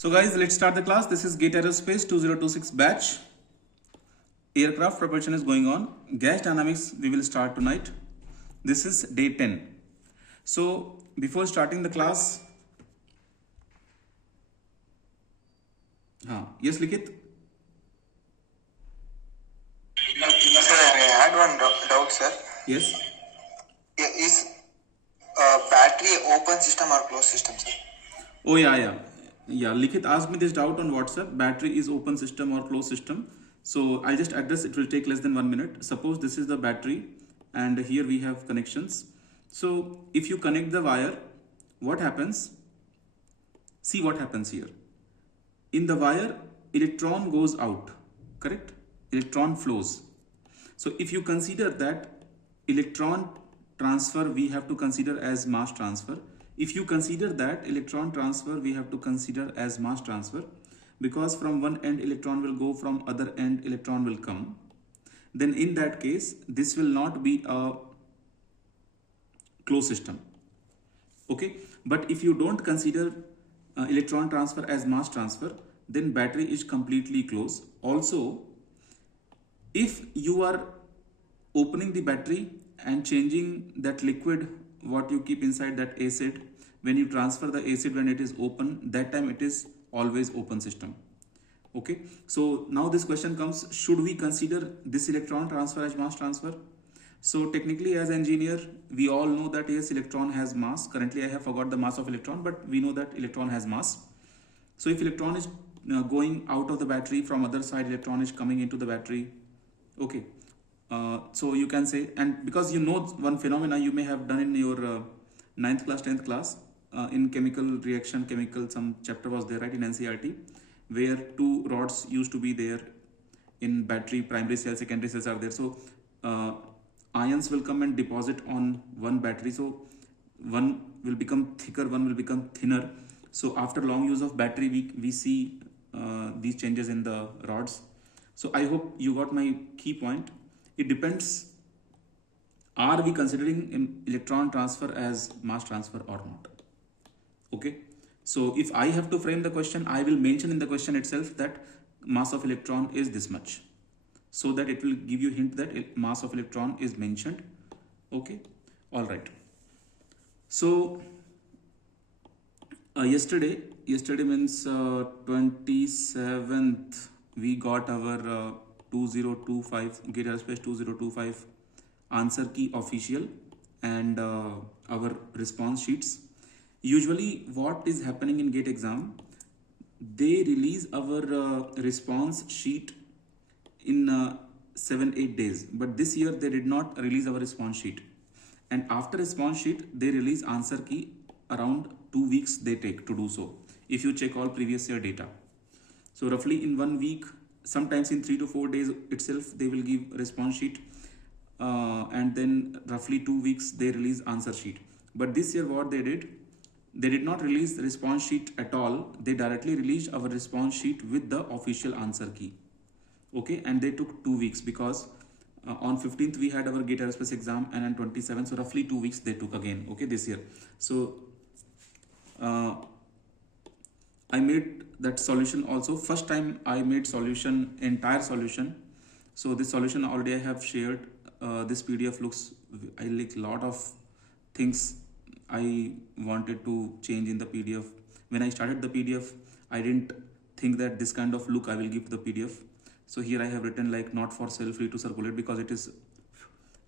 So guys, let's start the class. This is GATE Aerospace 2026 batch. Aircraft propulsion is going on. Gas dynamics we will start tonight. This is day 10. So before starting the class, yes Likit? Sir, I had one doubt, sir. Yes. Is battery open system or closed system, sir? Oh yeah. Likit asked me this doubt on WhatsApp. Battery is open system or closed system. So I'll just address. It will take less than 1 minute. Suppose this is the battery, and here we have connections. So if you connect the wire, what happens? See what happens here. In the wire, electron goes out. Correct? Electron flows. So if you consider that electron transfer, we have to consider as mass transfer. If you consider that electron transfer, we have to consider as mass transfer, because from one end electron will go, from other end electron will come. Then in that case, this will not be a closed system. Okay, but if you don't consider electron transfer as mass transfer, then battery is completely closed. Also, if you are opening the battery and changing that liquid, what you keep inside that acid, when you transfer the acid, when it is open, that time it is always open system. Okay, so now this question comes, should we consider this electron transfer as mass transfer? So technically, as engineer, we all know that yes, electron has mass. Currently I have forgot the mass of electron, but we know that electron has mass. So if electron is going out of the battery, from other side electron is coming into the battery. Okay, so you can say, and because you know one phenomena you may have done in your 9th class, 10th class, in chemical reaction, some chapter was there, right, in NCERT, where two rods used to be there in battery. Primary cells, secondary cells are there. So ions will come and deposit on one battery. So one will become thicker, one will become thinner. So after long use of battery, we see these changes in the rods. So I hope you got my key point. It depends, are we considering electron transfer as mass transfer or not? Okay, so if I have to frame the question, I will mention in the question itself that mass of electron is this much, so that it will give you hint that mass of electron is mentioned. Okay, all right. So yesterday means 27th, we got our 2025 GATE Aerospace 2025 answer key official and our response sheets. Usually what is happening in GATE exam, they release our response sheet in 7-8 days, but this year they did not release our response sheet, and after response sheet they release answer key. Around 2 weeks they take to do so, if you check all previous year data. So roughly in 1 week, sometimes in 3 to 4 days itself, they will give response sheet, and then roughly 2 weeks they release answer sheet. But this year what they did not release the response sheet at all. They directly released our response sheet with the official answer key. Okay, and they took 2 weeks, because on 15th we had our GATE Aerospace exam, and on 27th, so roughly 2 weeks they took again. Okay, this year. So I made that solution also. First time I made solution, entire solution. So this solution already I have shared. This PDF looks, I like lot of things I wanted to change in the PDF. When I started the PDF, I didn't think that this kind of look I will give to the PDF. So here I have written like not for sale, free to circulate, because it is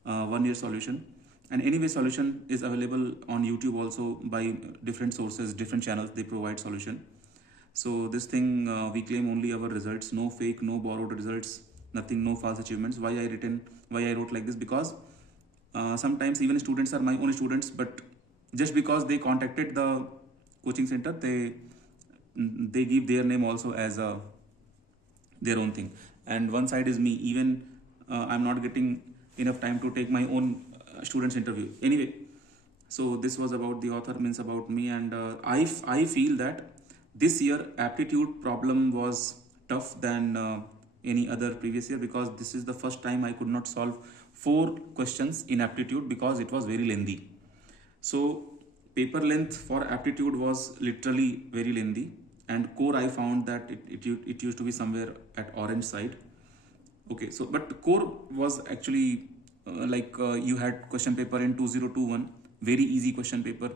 1 year solution. And anyway, solution is available on YouTube also by different sources, different channels, they provide solution. So this thing, we claim only our results, no fake, no borrowed results, nothing, no false achievements. Why I wrote like this? Because sometimes even students are my own students, but just because they contacted the coaching center, they give their name also as their own thing. And one side is me. Even I'm not getting enough time to take my own students interview. Anyway, so this was about the author, means about me, and I feel that this year aptitude problem was tough than any other previous year, because this is the first time I could not solve 4 questions in aptitude, because it was very lengthy. So paper length for aptitude was literally very lengthy, and core I found that it used to be somewhere at orange side. Okay, so but core was actually you had question paper in 2021, very easy question paper.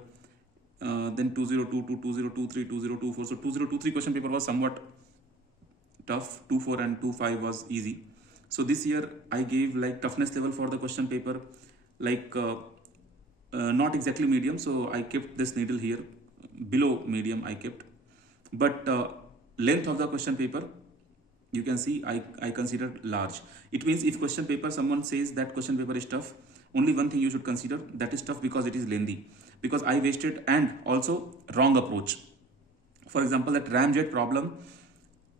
Then 2022, 2023, 2024. So 2023 question paper was somewhat tough. 24 and 25 was easy. So this year I gave like toughness level for the question paper, not exactly medium. So I kept this needle here below medium. I kept, but length of the question paper, you can see I considered large. It means if question paper someone says that question paper is tough, only one thing you should consider, that is tough because it is lengthy, because I wasted and also wrong approach. For example, that ramjet problem,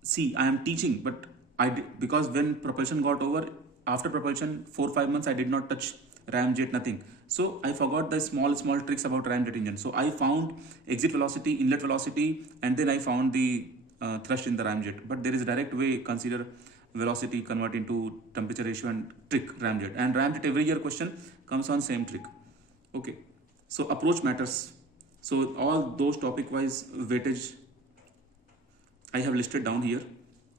see I am teaching, but I did, because when propulsion got over, after propulsion 4-5 months I did not touch ramjet, nothing. So I forgot the small tricks about ramjet engine. So I found exit velocity, inlet velocity, and then I found the thrust in the ramjet. But there is a direct way, consider velocity, convert into temperature ratio and trick ramjet. And ramjet every year question comes on same trick. Okay, so approach matters. So all those topic wise weightage I have listed down here,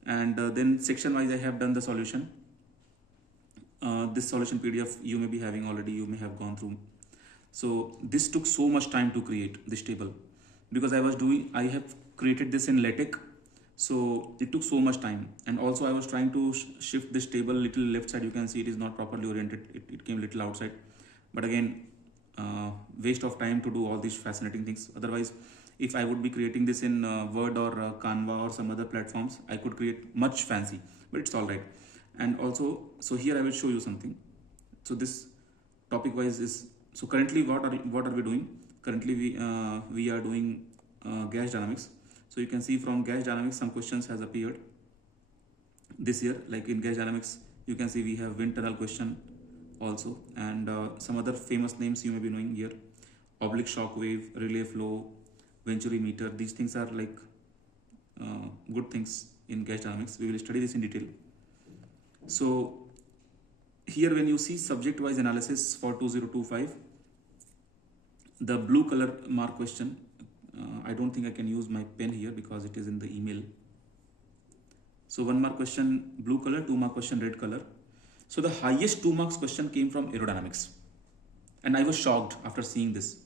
and then section wise I have done the solution. This solution PDF you may be having already, you may have gone through. So this took so much time to create this table, because I have created this in LaTeX, so it took so much time. And also I was trying to shift this table little left side. You can see it is not properly oriented, it came little outside, but again waste of time to do all these fascinating things. Otherwise, if I would be creating this in Word or Canva or some other platforms, I could create much fancy, but it's all right. And also, so here I will show you something. So this topic wise is, so currently what are we doing? Currently we are doing gas dynamics. So you can see from gas dynamics some questions has appeared this year. Like in gas dynamics, you can see we have wind tunnel question also, and some other famous names you may be knowing here: oblique shock wave, relay flow, venturi meter. These things are like good things in gas dynamics. We will study this in detail. So here when you see subject wise analysis for 2025, the blue color mark question, I don't think I can use my pen here because it is in the email. So 1 mark question blue color, 2 mark question red color. So the highest 2 marks question came from aerodynamics, and I was shocked after seeing this.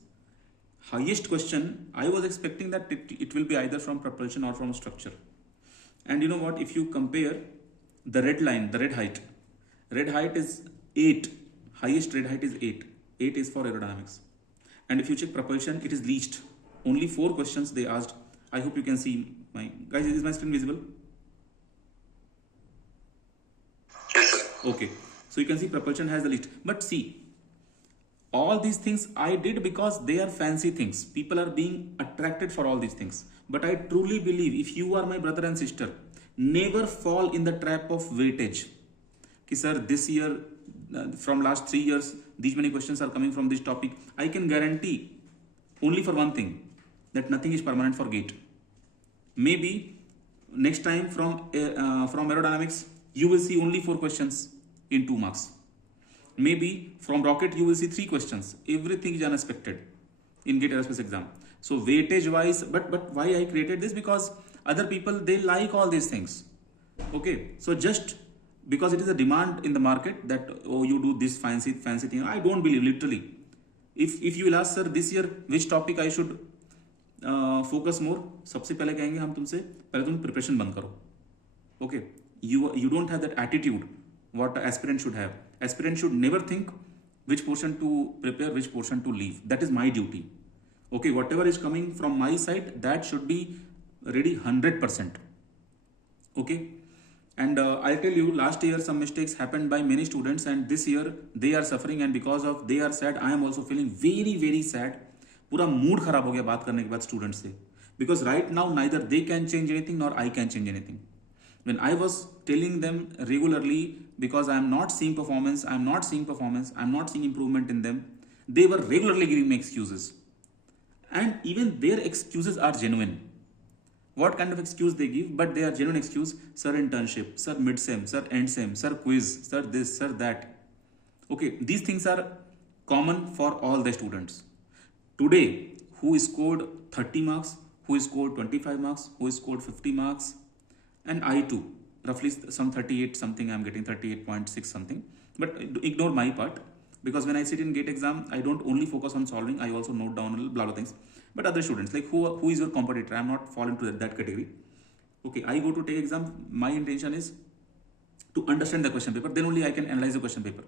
Highest question, I was expecting that it will be either from propulsion or from structure. And you know what, if you compare the red line, the red height is 8, highest red height is 8 is for aerodynamics. And if you check propulsion, it is least, only 4 questions they asked. I hope you can see my, guys, is my screen visible? Yes, sir. Okay, so you can see propulsion has the least. But see, all these things I did because they are fancy things. People are being attracted for all these things. But I truly believe, if you are my brother and sister, never fall in the trap of weightage. Ki sir, this year, from last 3 years, these many questions are coming from this topic. I can guarantee only for one thing, that nothing is permanent for GATE. Maybe next time from aerodynamics, you will see only 4 questions in 2 marks. Maybe from rocket you will see 3 questions. Everything is unexpected in GATE Aerospace exam. So weightage wise, but why I created this? Because other people, they like all these things. Okay, so just because it is a demand in the market that, oh, you do this fancy thing, I don't believe, literally. If you will ask, sir, this year which topic I should focus more, सबसे पहले कहेंगे हम तुमसे, पहले तुम preparation बंद करो. Okay, you don't have that attitude what an aspirant should have. Aspirant should never think which portion to prepare, which portion to leave. That is my duty. Okay, whatever is coming from my side, that should be ready 100%. Okay, and I'll tell you, last year some mistakes happened by many students, and this year they are suffering, and because of they are sad, I am also feeling very very sad. पूरा mood खराब हो गया बात करने के बाद students से, because right now neither they can change anything nor I can change anything. When I was telling them regularly, because I am not seeing performance, I am not seeing improvement in them, they were regularly giving me excuses, and even their excuses are genuine. What kind of excuse they give? But they are genuine excuse. Sir, internship, sir, mid-sem, sir, end-sem, sir, quiz, sir, this, sir, that. Okay, these things are common for all the students. Today, who scored 30 marks, who scored 25 marks, who scored 50 marks, and I too, roughly some 38 something, I'm getting 38.6 something. But ignore my part, because when I sit in GATE exam, I don't only focus on solving, I also note down a little blah blah things. But other students, like who is your competitor? I'm not fall into that category. Okay, I go to take exam, my intention is to understand the question paper, then only I can analyze the question paper.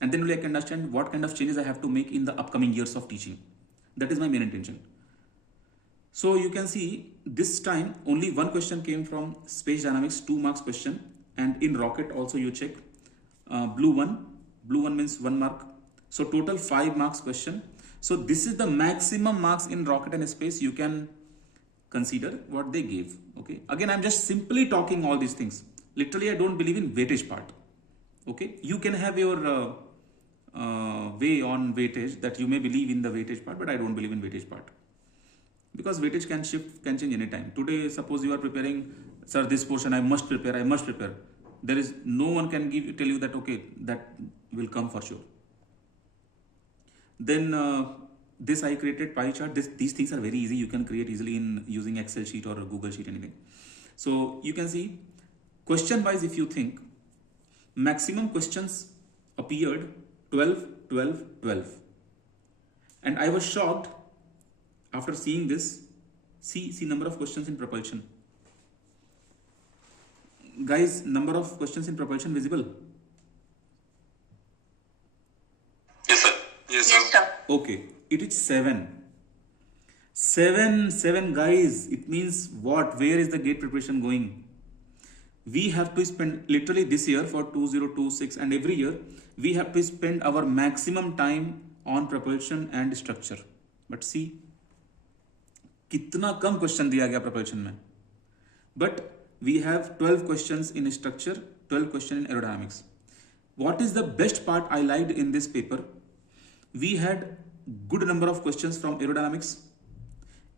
And then only I can understand what kind of changes I have to make in the upcoming years of teaching. That is my main intention. So you can see this time only one question came from space dynamics, 2 marks question, and in rocket also you check blue one means 1 mark. So total 5 marks question. So this is the maximum marks in rocket and space you can consider what they gave. Okay, again I'm just simply talking all these things. Literally I don't believe in weightage part. Okay, you can have your way on weightage, that you may believe in the weightage part, but I don't believe in weightage part, because weightage can shift, can change anytime. Today suppose you are preparing, sir, this portion I must prepare, there is no one can tell you that okay, that will come for sure. Then this I created pie chart. These things are very easy, you can create easily in using Excel sheet or a Google sheet, anything. So you can see question wise, if you think maximum questions appeared 12, 12, 12, and I was shocked after seeing this. See number of questions in propulsion. Guys, number of questions in propulsion visible? Yes, sir. Yes, sir. Okay, it is 7. 7 guys. It means what? Where is the GATE preparation going? We have to spend literally this year for 2026 and every year we have to spend our maximum time on propulsion and structure. But see, कितना कम question दिया गया propulsion में. But we have 12 questions in structure, 12 questions in aerodynamics. What is the best part I liked in this paper? We had good number of questions from aerodynamics,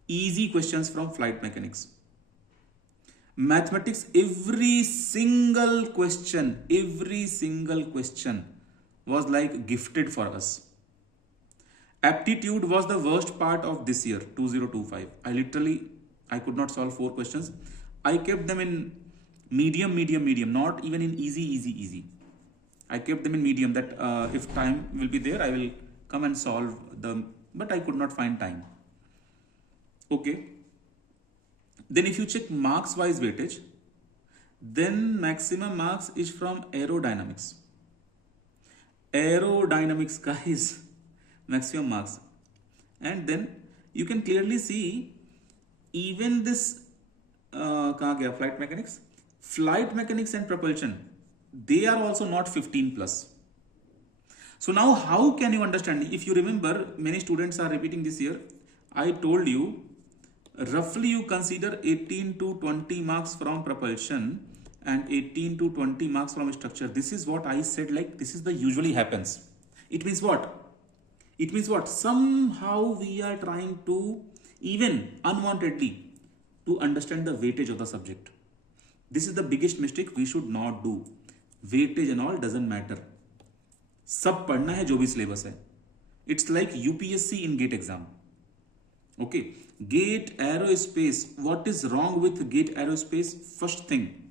easy questions from flight mechanics. Mathematics, every single question was like gifted for us. Aptitude was the worst part of this year, 2025. I could not solve 4 questions. I kept them in medium, not even in easy. I kept them in medium, that if time will be there, I will come and solve them, but I could not find time. Okay. Then if you check marks wise weightage, then maximum marks is from aerodynamics. Aerodynamics, guys, maximum marks. And then you can clearly see even this flight mechanics and propulsion, they are also not 15 plus. So now how can you understand? If you remember, many students are repeating this year. I told you roughly you consider 18 to 20 marks from propulsion and 18 to 20 marks from structure. This is what I said, like this is the usually happens. It means what? Somehow we are trying to, even unwantedly, to understand the weightage of the subject. This is the biggest mistake we should not do. Weightage and all doesn't matter. सब पढ़ना है जो भी syllabus है. It's like UPSC in GATE exam. Okay, GATE Aerospace. What is wrong with GATE Aerospace? First thing,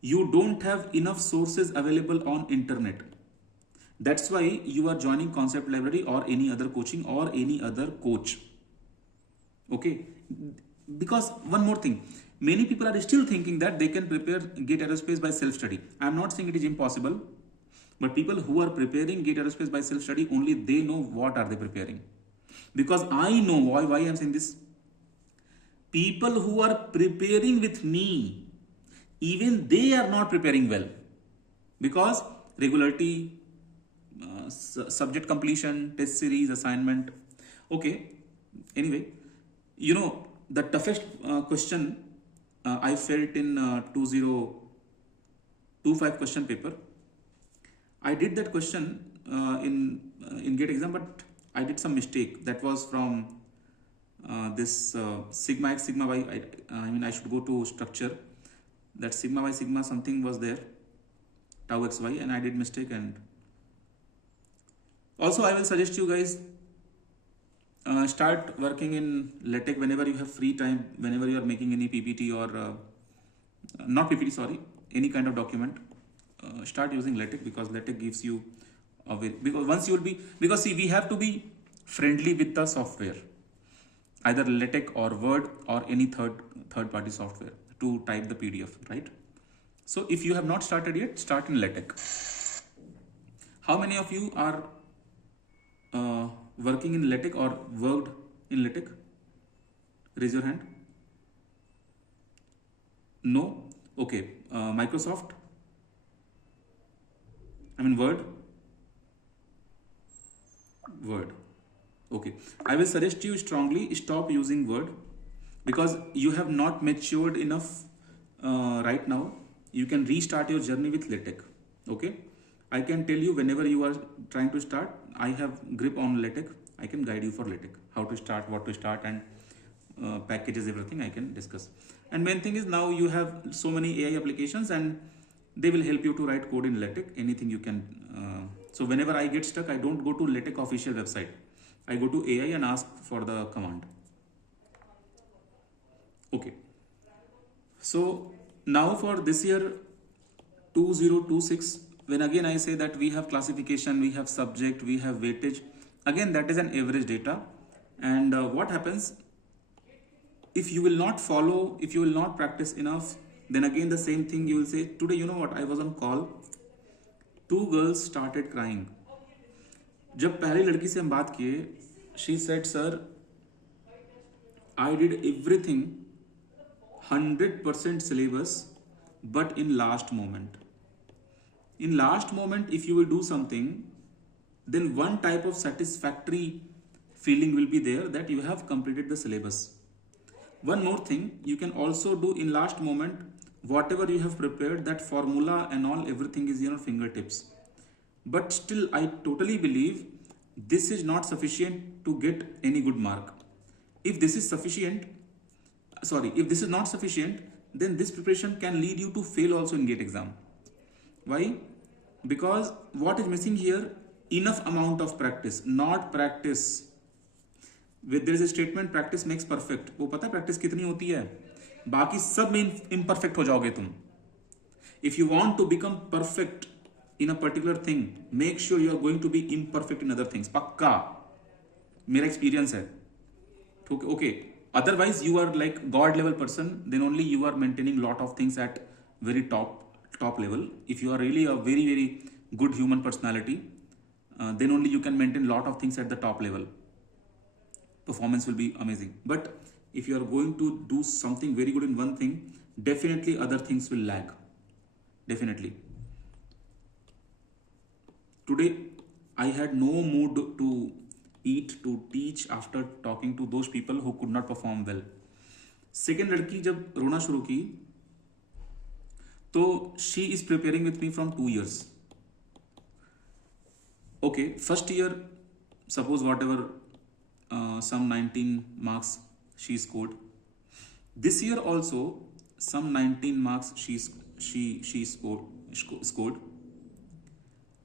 you don't have enough sources available on internet. That's why you are joining Concept Library or any other coaching or any other coach. Okay, because one more thing, many people are still thinking that they can prepare GATE Aerospace by self-study. I'm not saying it is impossible, but people who are preparing GATE Aerospace by self-study, only they know what are they preparing. Because I know why I'm saying this. People who are preparing with me, even they are not preparing well. Because regularity, subject completion, test series, assignment. Okay, anyway, you know, the toughest question I felt in 2025 question paper. I did that question in GATE exam, but I did some mistake. That was from this sigma x, sigma y. I should go to structure. That sigma y, sigma something was there, tau x, y, and I did mistake. And also I will suggest you guys, start working in LaTeX whenever you have free time, whenever you are making any PPT or not PPT, sorry, any kind of document. Start using LaTeX because LaTeX gives you a way, because once you will be, because see, we have to be friendly with the software, either LaTeX or Word or any third party software to type the PDF, right? So if you have not started yet, start in LaTeX. How many of you are working in LaTeX or worked in LaTeX? Raise your hand. No? Okay. Microsoft? I mean Word? Word. Okay. I will suggest you strongly stop using Word because you have not matured enough right now. You can restart your journey with LaTeX. Okay. I can tell you whenever you are trying to start, I have grip on LaTeX. I can guide you for LaTeX, how to start, what to start, and packages, everything I can discuss. And main thing is now you have so many AI applications and they will help you to write code in LaTeX, anything you can. So whenever I get stuck, I don't go to LaTeX official website. I go to AI and ask for the command. Okay. So now for this year 2026, when again I say that we have classification, we have subject, we have weightage, again that is an average data. And what happens if you will not follow, if you will not practice enough, then again the same thing you will say, today you know what, I was on call, 2 girls started crying. जब पहली लड़की से हम बात किए, she said, sir, I did everything 100% syllabus, but in last moment. In last moment, if you will do something, then one type of satisfactory feeling will be there that you have completed the syllabus. One more thing, you can also do in last moment, whatever you have prepared, that formula and all, everything is in your fingertips. But still, I totally believe this is not sufficient to get any good mark. If this is sufficient, if this is not sufficient, then this preparation can lead you to fail also in GATE exam. Why? Because what is missing here, enough amount of practice, not practice. There is a statement, practice makes perfect. वो पता practice कितनी होती है? बाकी सब में imperfect हो जाओगे तुम. If you want to become perfect in a particular thing, make sure you are going to be imperfect in other things. पक्का. मेरा experience है. Okay. Otherwise, you are like God level person. Then only you are maintaining lot of things at very top level. If you are really a very, very good human personality, then only you can maintain lot of things at the top level. Performance will be amazing. But if you are going to do something very good in one thing, definitely other things will lag. Definitely. Today, I had no mood to eat, to teach after talking to those people who could not perform well. Second लड़की जब रोना शुरू की, तो she is preparing with me from 2 years. Okay, first year, suppose whatever, some 19 marks she scored. This year also, some 19 marks she scored.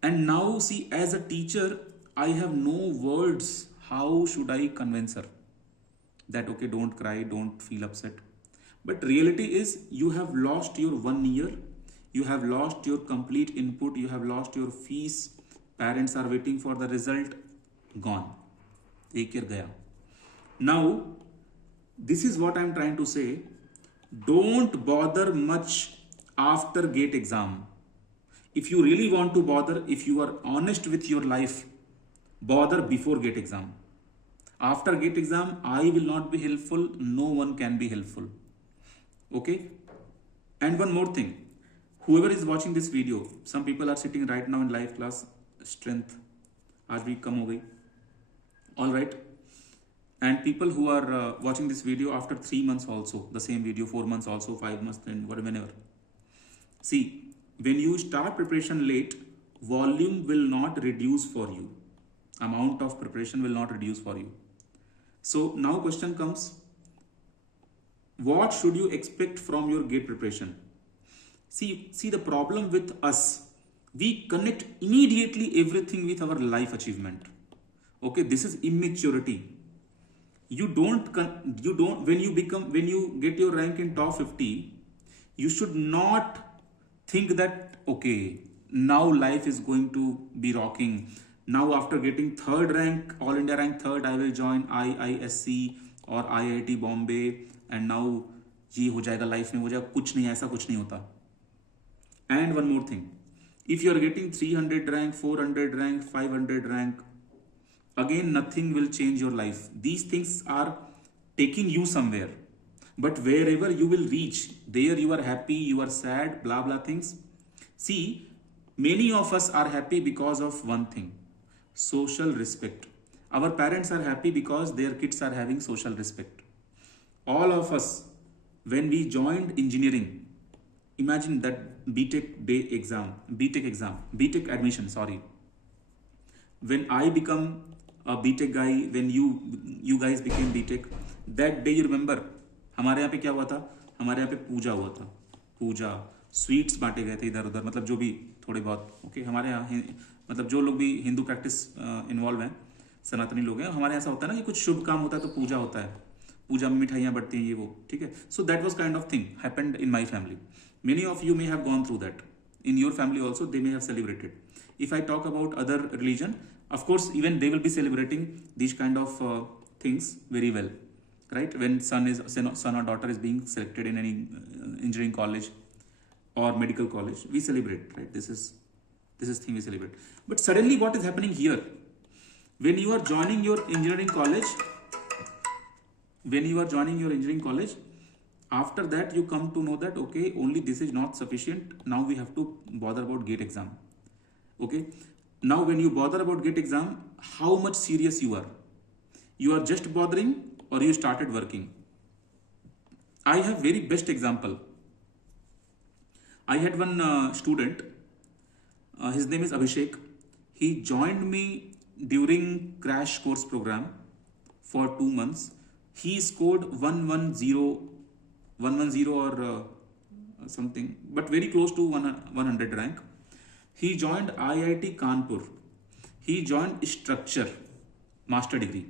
And now see, as a teacher, I have no words. How should I convince her that, okay, don't cry, don't feel upset. But reality is, you have lost your 1 year. You have lost your complete input. You have lost your fees. Parents are waiting for the result. Gone. एक year गया. Now, this is what I'm trying to say. Don't bother much after GATE exam. If you really want to bother, if you are honest with your life, bother before GATE exam. After GATE exam, I will not be helpful. No one can be helpful. Okay? And one more thing. Whoever is watching this video, some people are sitting right now in live class, strength. आज भी कम हो गई. All right. And people who are watching this video after 3 months also, the same video, 4 months also, 5 months, then whenever. See, when you start preparation late, volume will not reduce for you. Amount of preparation will not reduce for you. So now question comes, what should you expect from your GATE preparation? See the problem with us, we connect immediately everything with our life achievement. Okay, this is immaturity. when you get your rank in top 50, you should not think that okay, now life is going to be rocking. Now after getting third rank, all India rank third, I will join IISc or IIT Bombay and now ये हो जाएगा, life में हो जाएगा. कुछ नहीं, ऐसा कुछ नहीं होता. And one more thing, if you are getting 300 rank, 400 rank, 500 rank, again nothing will change your life. These things are taking you somewhere, but wherever you will reach, there you are happy, you are sad, blah blah things. See, many of us are happy because of one thing: social respect. Our parents are happy because their kids are having social respect. All of us, when we joined engineering, imagine that BTech admission, sorry. When I become a BTech guy, when you guys became BTech, that day you remember, हमारे यहाँ पे क्या हुआ था? हमारे यहाँ पे पूजा हुआ था. पूजा, स्वीट्स बांटे गए थे इधर उधर, मतलब जो भी थोड़े बहुत. ओके, हमारे यहाँ मतलब जो लोग भी हिंदू प्रैक्टिस इन्वॉल्व हैं, सनातनी लोग हैं, हमारे यहाँ ऐसा होता है ना कि कुछ शुभ काम होता है तो पूजा होता है, पूजा में मिठाइयाँ बढ़ती हैं, ये वो, ठीक है. So that was kind of thing happened in my family. Many of you may have gone through that. In your family also, they may have celebrated. If I talk about other religion, of course, even they will be celebrating these kind of things very well, right? When son or daughter is being selected in any engineering college or medical college, we celebrate, right? This is thing we celebrate. But suddenly, what is happening here? When you are joining your engineering college, after that you come to know that okay, only this is not sufficient. Now we have to bother about GATE exam. Okay, now when you bother about GATE exam, how much serious you are? You are just bothering or you started working? I have very best example. I had one student, his name is Abhishek. He joined me during crash course program for 2 months. He scored 110 or something, but very close to 100 rank. He joined IIT Kanpur. He joined structure, master degree,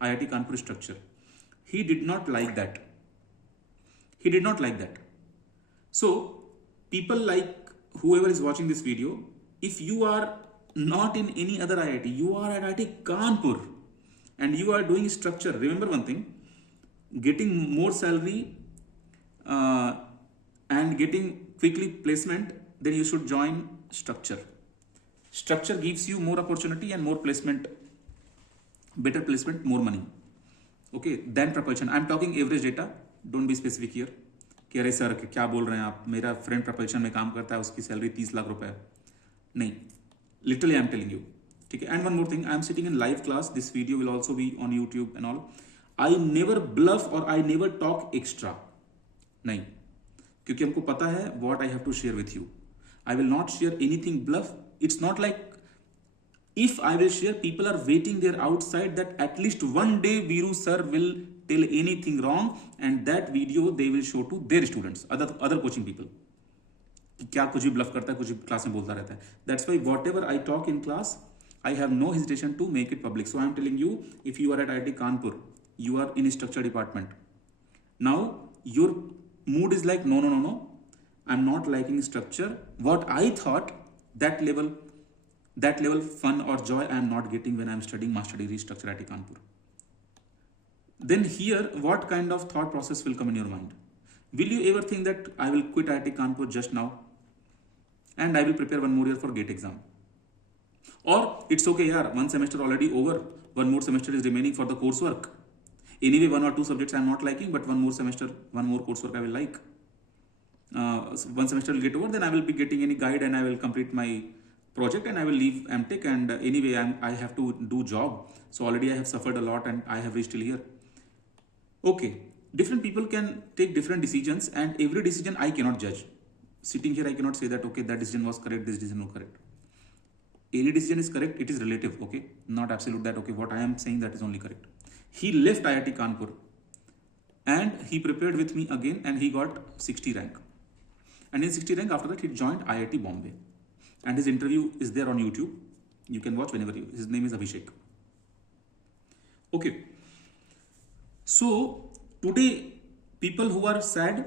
IIT Kanpur structure. He did not like that. So people, like whoever is watching this video, if you are not in any other IIT, you are at IIT Kanpur and you are doing structure, remember one thing: getting more salary and getting quickly placement, then you should join structure. Structure gives you more opportunity and more placement, better placement, more money, okay, than propulsion. I am talking average data, don't be specific here कि अरे sir क्या बोल रहे हैं आप, मेरा friend propulsion में काम करता है, उसकी सैलरी 30 लाख रुपए है. नहीं, literally I am telling you, ठीक है. And one more thing, I am sitting in live class, this video will also be on YouTube and all. I never bluff or I never talk extra. नहीं, क्योंकि हमको पता है what I have to share with you. I will not share anything bluff. It's not like if I will share, people are waiting there outside that at least one day Viru sir will tell anything wrong and that video they will show to their students, other coaching people. क्या कुछ भी bluff करता है, कुछ भी class में बोलता रहता है. That's why whatever I talk in class, I have no hesitation to make it public. So I am telling you, if you are at IIT Kanpur, you are in structure department. Now your mood is like no, I'm not liking structure. What I thought, that level fun or joy I am not getting when I am studying master degree structure at Kanpur. Then here, what kind of thought process will come in your mind? Will you ever think that I will quit IIT Kanpur just now and I will prepare one more year for GATE exam? Or it's okay, yaar, one semester already over, one more semester is remaining for the coursework. Anyway, 1 or 2 subjects I am not liking, but one more coursework I will like. One semester will get over, then I will be getting any guide and I will complete my project and I will leave MTech, and anyway I have to do job. So already I have suffered a lot and I have reached till here. Okay, different people can take different decisions and every decision I cannot judge. Sitting here I cannot say that okay, that decision was correct, this decision was correct. Any decision is correct, it is relative, okay, not absolute that okay, what I am saying that is only correct. He left IIT Kanpur and he prepared with me again and he got 60 rank. And in 60 rank, after that he joined IIT Bombay. And his interview is there on YouTube. You can watch whenever you. His name is Abhishek. Okay. So today, people who are sad,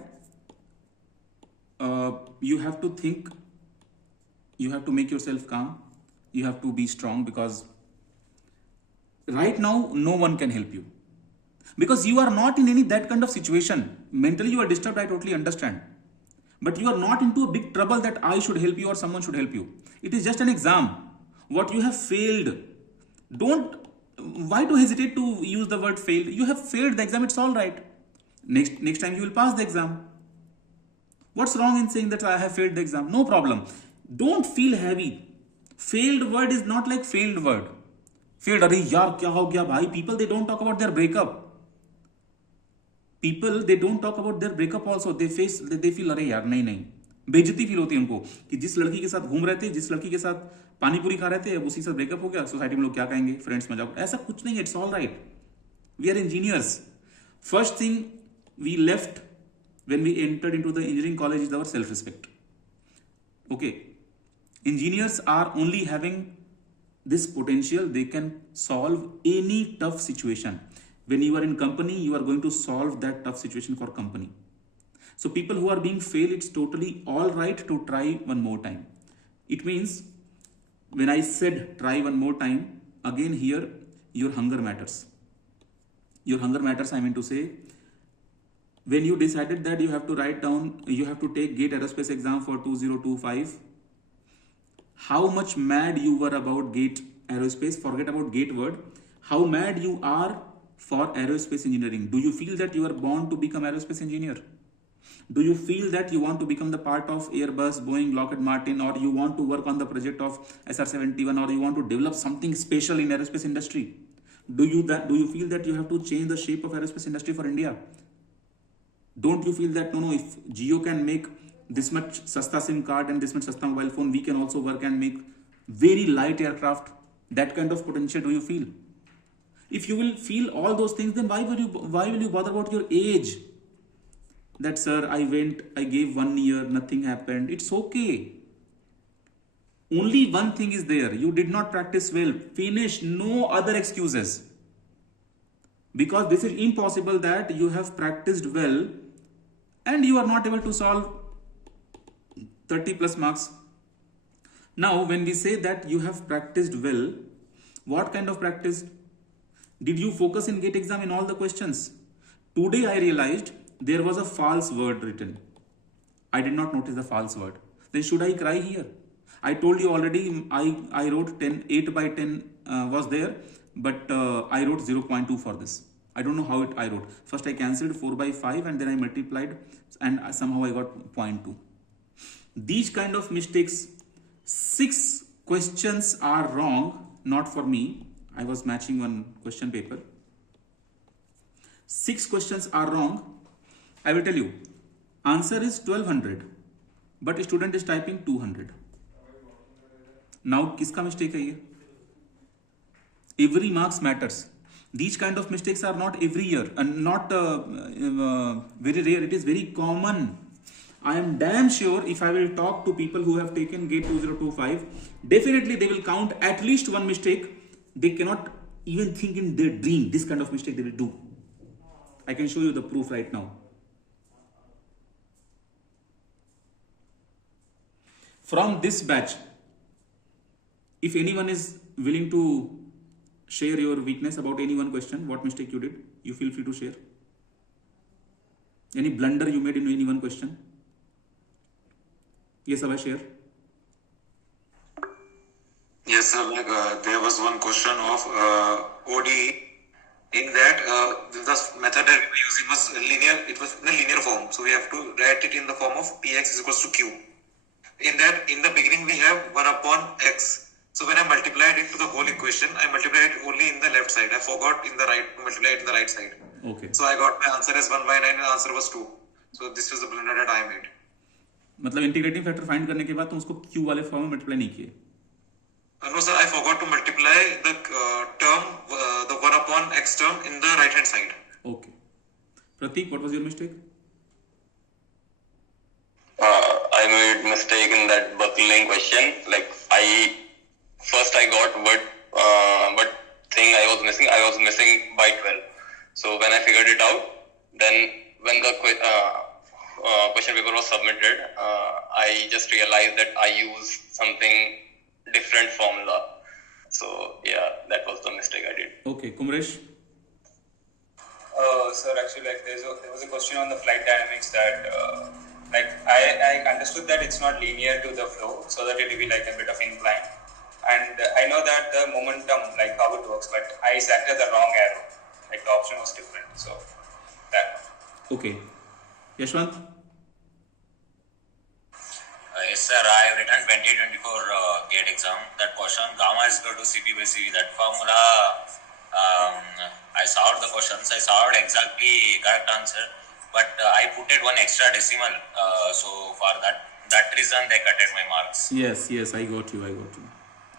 you have to think, you have to make yourself calm, you have to be strong, because right now no one can help you, because you are not in any that kind of situation. Mentally you are disturbed, I totally understand, but you are not into a big trouble that I should help you or someone should help you. It is just an exam. What you have failed, don't, why to hesitate to use the word failed? You have failed the exam, it's all right. Next time you will pass the exam. What's wrong in saying that I have failed the exam? No problem. Don't feel heavy. Failed word is not like failed word. Failed, अरे यार क्या हो गया भाई? People, they don't talk about their breakup. People, they don't talk about their breakup also. They feel अरे यार नहीं नहीं, बेइज्जती फील होती है उनको कि जिस लड़की के साथ घूम रहे थे, जिस लड़की के साथ पानी पूरी खा रहे थे, अब उसी के साथ ब्रेकअप हो गया, सोसाइटी में लोग क्या कहेंगे, फ्रेंड्स मजाक। ऐसा कुछ नहीं है, it's all right. We are engineers. First thing we left when we entered into the engineering college is our self-respect. Okay, engineers are only having this potential, they can solve any tough situation. When you are in company, you are going to solve that tough situation for company. So people who are being failed, it's totally all right to try one more time. It means when I said try one more time, again here your hunger matters. Your hunger matters, I mean to say, when you decided that you have to write down, you have to take GATE Aerospace exam for 2025, how much mad you were about GATE Aerospace, forget about GATE word, how mad you are for aerospace engineering. Do you feel that you are born to become aerospace engineer? Do you feel that you want to become the part of Airbus, Boeing, Lockheed Martin, or you want to work on the project of SR-71, or you want to develop something special in aerospace industry? Do you feel that you have to change the shape of aerospace industry for India? Don't you feel that no, if Jio can make this much sasta SIM card and this much sasta mobile phone, we can also work and make very light aircraft? That kind of potential do you feel? If you will feel all those things, then why will you bother about your age? That sir, I gave 1 year, nothing happened. It's okay. Only one thing is there. You did not practice well. Finish. No other excuses. Because this is impossible that you have practiced well and you are not able to solve 30 plus marks. Now, when we say that you have practiced well, what kind of practice? Did you focus in GATE exam in all the questions? Today I realized there was a false word written. I did not notice the false word. Then should I cry here? I told you already, I wrote 8 by 10 was there, but I wrote 0.2 for this. I don't know how I wrote. First I cancelled 4 by 5 and then I multiplied and somehow I got 0.2. These kind of mistakes, 6 questions are wrong, not for me. I was matching one question paper. 6 questions are wrong. I will tell you, answer is 1200, but student is typing 200. Now, kiska mistake hai ye? Every marks matters. These kind of mistakes are not every year and not very rare. It is very common. I am damn sure if I will talk to people who have taken GATE 2025, definitely they will count at least one mistake. They cannot even think in their dream this kind of mistake they will do. I can show you the proof right now. From this batch, if anyone is willing to share your weakness about any one question, what mistake you did, you feel free to share. Any blunder you made in any one question? Yes, Abhay, share. Yes, sir. Like there was one question of ODE. In that, the method that we were using was linear. It was in a linear form, so we have to write it in the form of Px is equals to Q. In that, in the beginning, we have 1 upon x. So when I multiplied it to the whole equation, I multiplied it only in the left side. I forgot in the right to multiply it in the right side. Okay. So I got my answer as 1 by 9 and the answer was 2. So this was the blunder that I made. मतलब integrating factor find करने के बाद तुम उसको q वाले form में multiply नहीं किए? No sir, I forgot to multiply the term, the 1 upon x term in the right hand side. Okay. Pratik, what was your mistake? I made mistake in that buckling question. Like I got what thing I was missing. I was missing by 12. So when I figured it out, then when the question paper was submitted, I just realized that I used something different formula. So yeah, that was the mistake I did. Okay, Kumresh. Sir, actually, like there was a question on the flight dynamics that, like I understood that it's not linear to the flow, so that it will be like a bit of incline, and I know that the momentum, like how it works, but I selected the wrong arrow, like the option was different, so that. Okay, Yashwant. Yes, sir. I have written 2024 GATE exam. That question, gamma is equal to CP by CV. That formula, I solved the questions. I solved exactly correct answer, but I put it one extra decimal. So for that reason, they cutted my marks. Yes, I got you.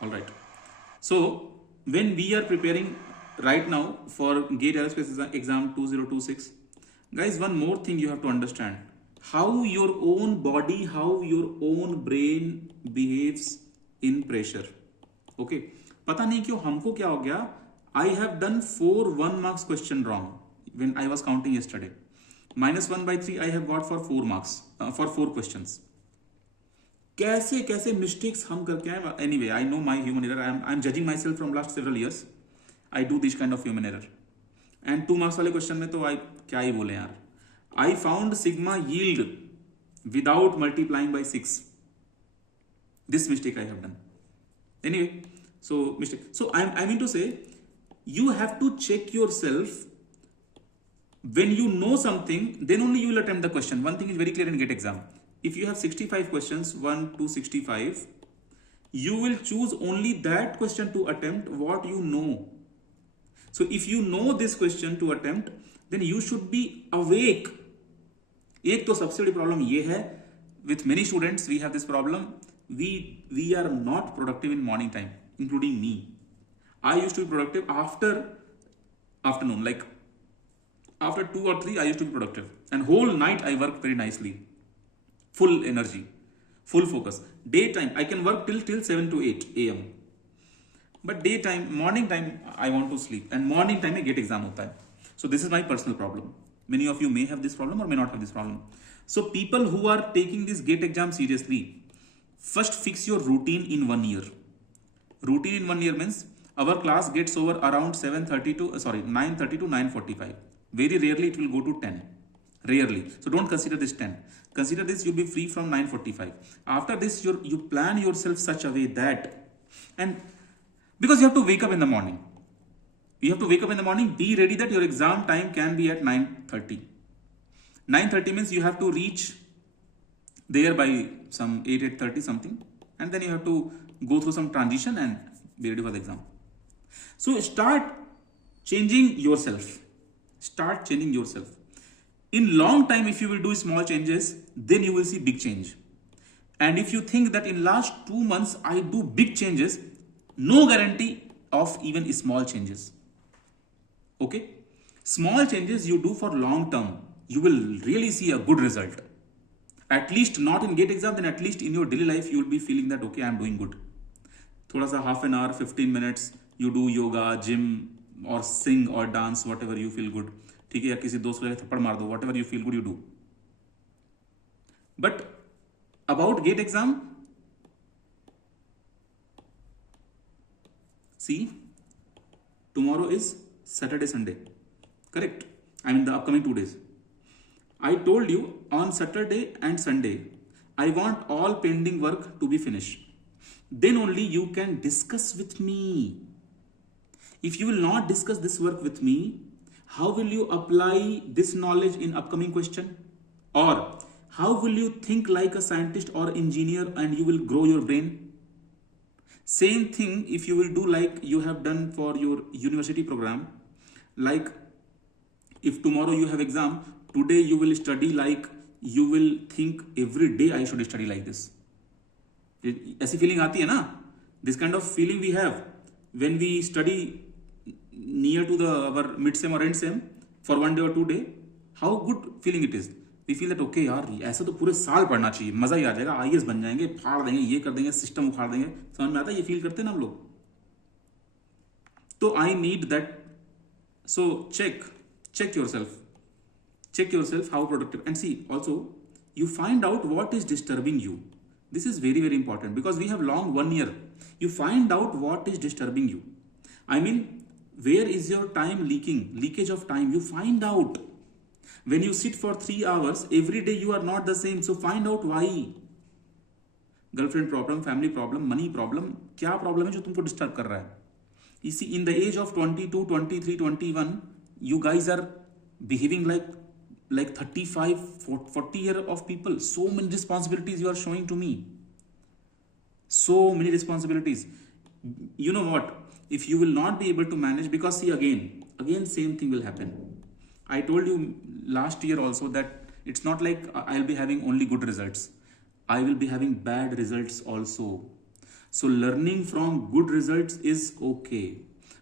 All right. So when we are preparing right now for GATE Aerospace exam 2026, guys, one more thing you have to understand. How your own body, how your own brain behaves in pressure. Okay. पता नहीं क्यों हमको क्या हो गया. I have done 4 1 marks question wrong when I was counting yesterday. -1/3 I have got for 4 marks for 4 questions. कैसे mistakes हम करके आए. Anyway, I know my human error. I am judging myself from last several years. I do this kind of human error. And 2 marks वाले question में तो I क्या ही बोले यार. I found sigma yield without multiplying by 6. This mistake I have done. Anyway, so mistake. So I mean to say, you have to check yourself. When you know something, then only you will attempt the question. One thing is very clear in GATE exam. If you have 65 questions, 1 to 65, you will choose only that question to attempt what you know. So if you know this question to attempt, then you should be awake. एक तो सबसे बड़ी problem ये है, with many students we have this problem. We are not productive in morning time, including me. I used to be productive after afternoon, like after 2 or 3 I used to be productive, and whole night I work very nicely, full energy, full focus. Daytime I can work till 7 to 8 a.m. But daytime, morning time I want to sleep, and morning time में GATE exam होता है. So this is my personal problem. Many of you may have this problem or may not have this problem. So people who are taking this GATE exam seriously, first fix your routine in 1 year. Routine in 1 year means our class gets over around 9:30 to 9:45. Very rarely it will go to 10. Rarely. So don't consider this 10. Consider this you'll be free from 9:45. After this you plan yourself such a way that, and because you have to wake up in the morning. You have to wake up in the morning, be ready that your exam time can be at 9:30. 9:30 means you have to reach there by some 8:30 something, and then you have to go through some transition and be ready for the exam. So start changing yourself. In long time, if you will do small changes, then you will see big change. And if you think that in last 2 months I do big changes, no guarantee of even small changes. Okay, small changes you do for long term, you will really see a good result. At least not in GATE exam, then at least in your daily life you will be feeling that okay, I am doing good. थोड़ा सा half an hour, 15 minutes you do yoga, gym or sing or dance, whatever you feel good. ठीक है, या किसी दोस्त को थप्पड़ मार दो, whatever you feel good you do. But about GATE exam, see, tomorrow is Saturday, Sunday, correct? I mean the upcoming 2 days. I told you on Saturday and Sunday, I want all pending work to be finished. Then only you can discuss with me. If you will not discuss this work with me, how will you apply this knowledge in upcoming question? Or how will you think like a scientist or engineer and you will grow your brain? Same thing if you will do like you have done for your university program. Like if tomorrow you have exam, today you will study like you will think every day I should study like this. ऐसी feeling आती है ना? This kind of feeling we have when we study near to our mid sem or end sem for 1 day or 2 day. How good feeling it is. We feel that okay यार, ऐसा तो पूरे साल पढ़ना चाहिए, मजा ही आ जाएगा, IAS बन जाएंगे, फाड़ देंगे, ये कर देंगे, सिस्टम उखाड़ देंगे. समझ में आता है? ये फील करते हैं ना हम लोग. तो I need that. So check check yourself how productive, and see also you find out what is disturbing you. This is very, very important, because we have long 1 year. You find out what is disturbing you. I mean, where is your time leakage of time? You find out. When you sit for 3 hours every day, you are not the same. So find out why. Girlfriend problem, family problem, money problem, क्या problem है जो तुमको disturb कर रहा है? You see, in the age of 22, 23, 21, you guys are behaving like 35, 40 year of people. So many responsibilities you are showing to me. So many responsibilities. You know what? If you will not be able to manage, because see, again same thing will happen. I told you last year also that it's not like I'll be having only good results. I will be having bad results also. So learning from good results is okay,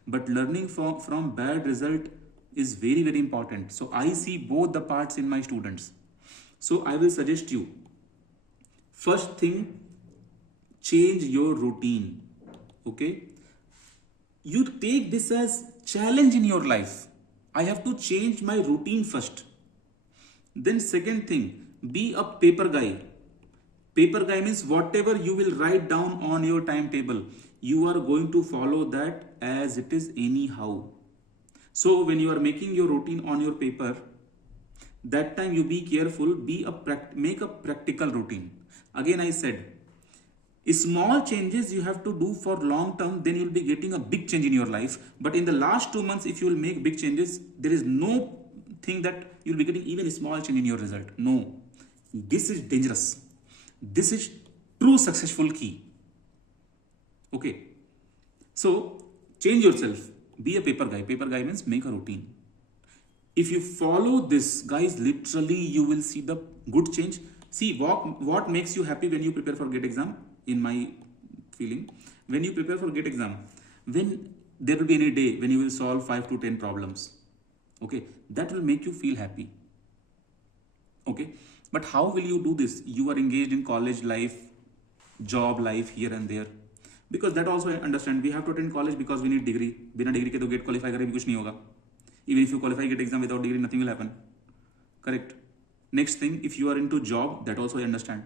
but learning from bad result is very, very important. So I see both the parts in my students. So I will suggest you, first thing, change your routine. Okay, you take this as challenge in your life. I have to change my routine first. Then second thing, be a paper guy. Paper guy means whatever you will write down on your timetable, you are going to follow that as it is anyhow. So when you are making your routine on your paper, that time you be careful, make a practical routine. Again I said, small changes you have to do for long term, then you will be getting a big change in your life. But in the last 2 months, if you will make big changes, there is no thing that you will be getting even a small change in your result. No, this is dangerous. This is true successful key. Okay, so change yourself. Be a paper guy. Paper guy means make a routine. If you follow this, guys, literally you will see the good change. See, what makes you happy when you prepare for GATE exam? In my feeling, when you prepare for GATE exam, when there will be any day when you will solve 5 to 10 problems, okay, that will make you feel happy. Okay, but how will you do this? You are engaged in college life, job life here and there, because that also I understand. We have to attend college because we need degree. बिना degree के तो GATE qualify करे भी कुछ नहीं होगा. Even if you qualify GATE exam without degree, nothing will happen. Correct. Next thing, if you are into job, that also I understand.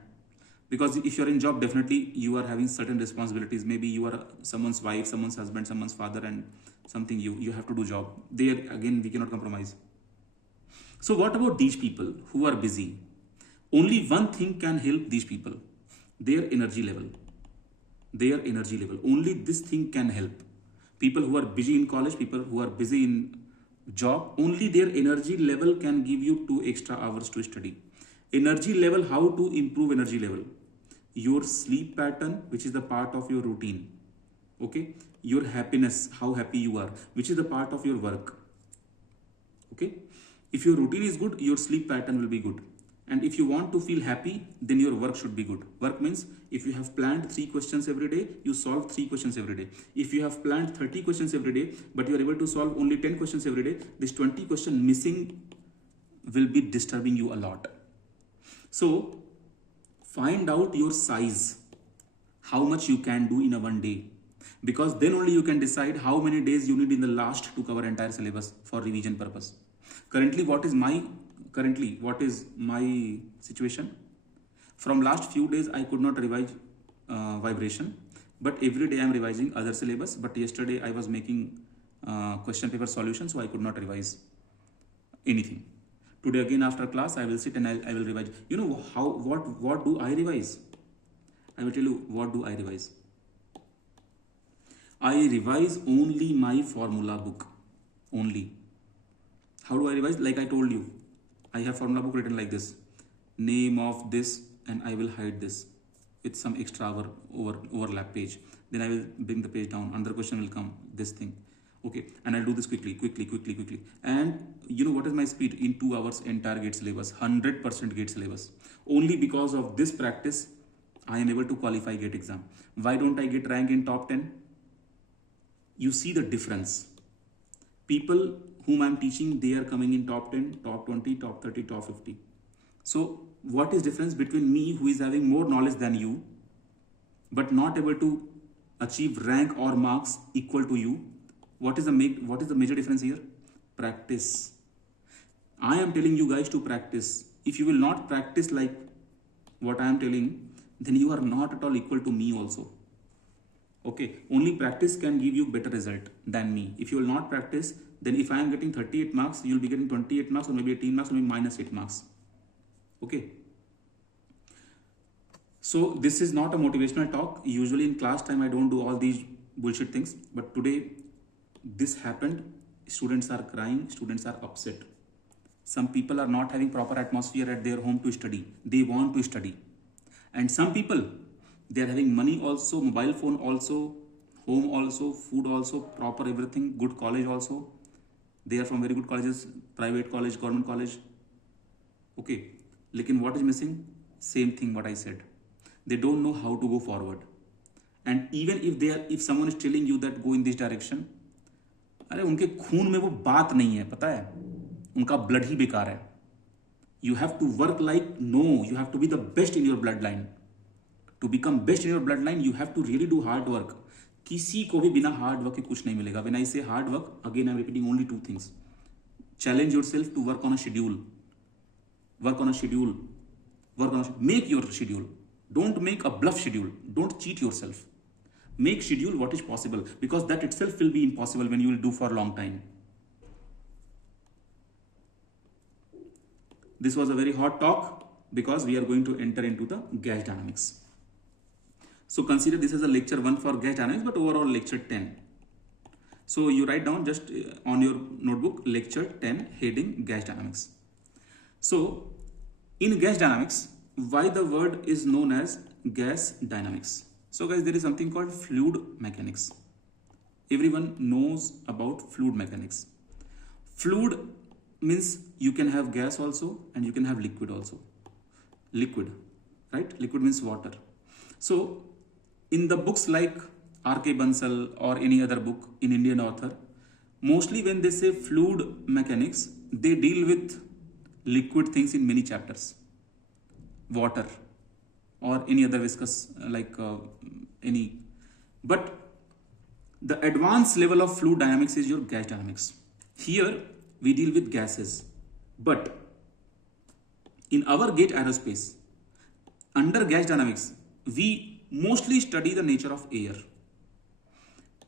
Because if you're in job, definitely you are having certain responsibilities. Maybe you are someone's wife, someone's husband, someone's father, and something you have to do job. There again, we cannot compromise. So what about these people who are busy? Only one thing can help these people: their energy level. Their energy level. Only this thing can help. People who are busy in college, people who are busy in job, only their energy level can give you 2 extra hours to study. Energy level, how to improve energy level? Your sleep pattern, which is the part of your routine. Okay, your happiness, how happy you are, which is the part of your work. Okay, if your routine is good, your sleep pattern will be good. And if you want to feel happy, then your work should be good. Work means if you have planned 3 questions every day, you solve 3 questions every day. If you have planned 30 questions every day, but you are able to solve only 10 questions every day, this 20 question missing will be disturbing you a lot. So find out your size, how much you can do in a 1 day, because then only you can decide how many days you need in the last to cover entire syllabus for revision purpose. Currently, what is my situation? From last few days, I could not revise vibration, but every day I am revising other syllabus. But yesterday I was making question paper solution, so I could not revise anything. Today again after class I will sit and I will revise. You know what do I revise? I will tell you what do I revise. I revise only my formula book. Only. How do I revise? Like I told you, I have formula book written like this. Name of this, and I will hide this with some extra overlap page. Then I will bring the page down. Another question will come. This thing. Okay, and I'll do this quickly. And you know what is my speed? In 2 hours, entire GATE syllabus, 100% GATE syllabus. Only because of this practice, I am able to qualify GATE exam. Why don't I get rank in top 10? You see the difference. People whom I'm teaching, they are coming in top 10, top 20, top 30, top 50. So what is difference between me, who is having more knowledge than you, but not able to achieve rank or marks equal to you? What is the major difference here? Practice. I am telling you guys to practice. If you will not practice like what I am telling, then you are not at all equal to me also. Okay, only practice can give you better result than me. If you will not practice, then if I am getting 38 marks, you will be getting 28 marks or maybe 18 marks or maybe minus 8 marks. Okay. So this is not a motivational talk. Usually in class time, I don't do all these bullshit things. But today, this happened. Students are crying. Students are upset. Some people are not having proper atmosphere at their home to study. They want to study. And some people, they are having money also, mobile phone also, home also, food also, proper everything, good college also. They are from very good colleges, private college, government college. Okay. Lekin what is missing? Same thing what I said. They don't know how to go forward. And even if someone is telling you that go in this direction, अरे उनके खून में वो बात नहीं है, पता है? उनका blood ही बेकार है. You have to work like you have to be the best in your bloodline. To become best in your bloodline, you have to really do hard work. किसी को भी बिना hard work के कुछ नहीं मिलेगा. When I say hard work, again I'm repeating only two things. Challenge yourself to work on a schedule. Work on a schedule. Make your schedule. Don't make a bluff schedule. Don't cheat yourself. Make schedule what is possible, because that itself will be impossible when you will do for a long time. This was a very hot talk because we are going to enter into the gas dynamics. So consider this as a lecture 1 for gas dynamics, but overall lecture 10. So you write down just on your notebook lecture 10 heading gas dynamics. So in gas dynamics, why the word is known as gas dynamics? So guys, there is something called fluid mechanics. Everyone knows about fluid mechanics. Fluid means you can have gas also and you can have liquid also. Liquid, right? Liquid means water. So in the books like R.K. Bansal or any other book in Indian author, mostly when they say fluid mechanics, they deal with liquid things in many chapters. Water or any other viscous any. But the advanced level of fluid dynamics is your gas dynamics. Here we deal with gases. But in our GATE Aerospace, under gas dynamics, we mostly study the nature of air.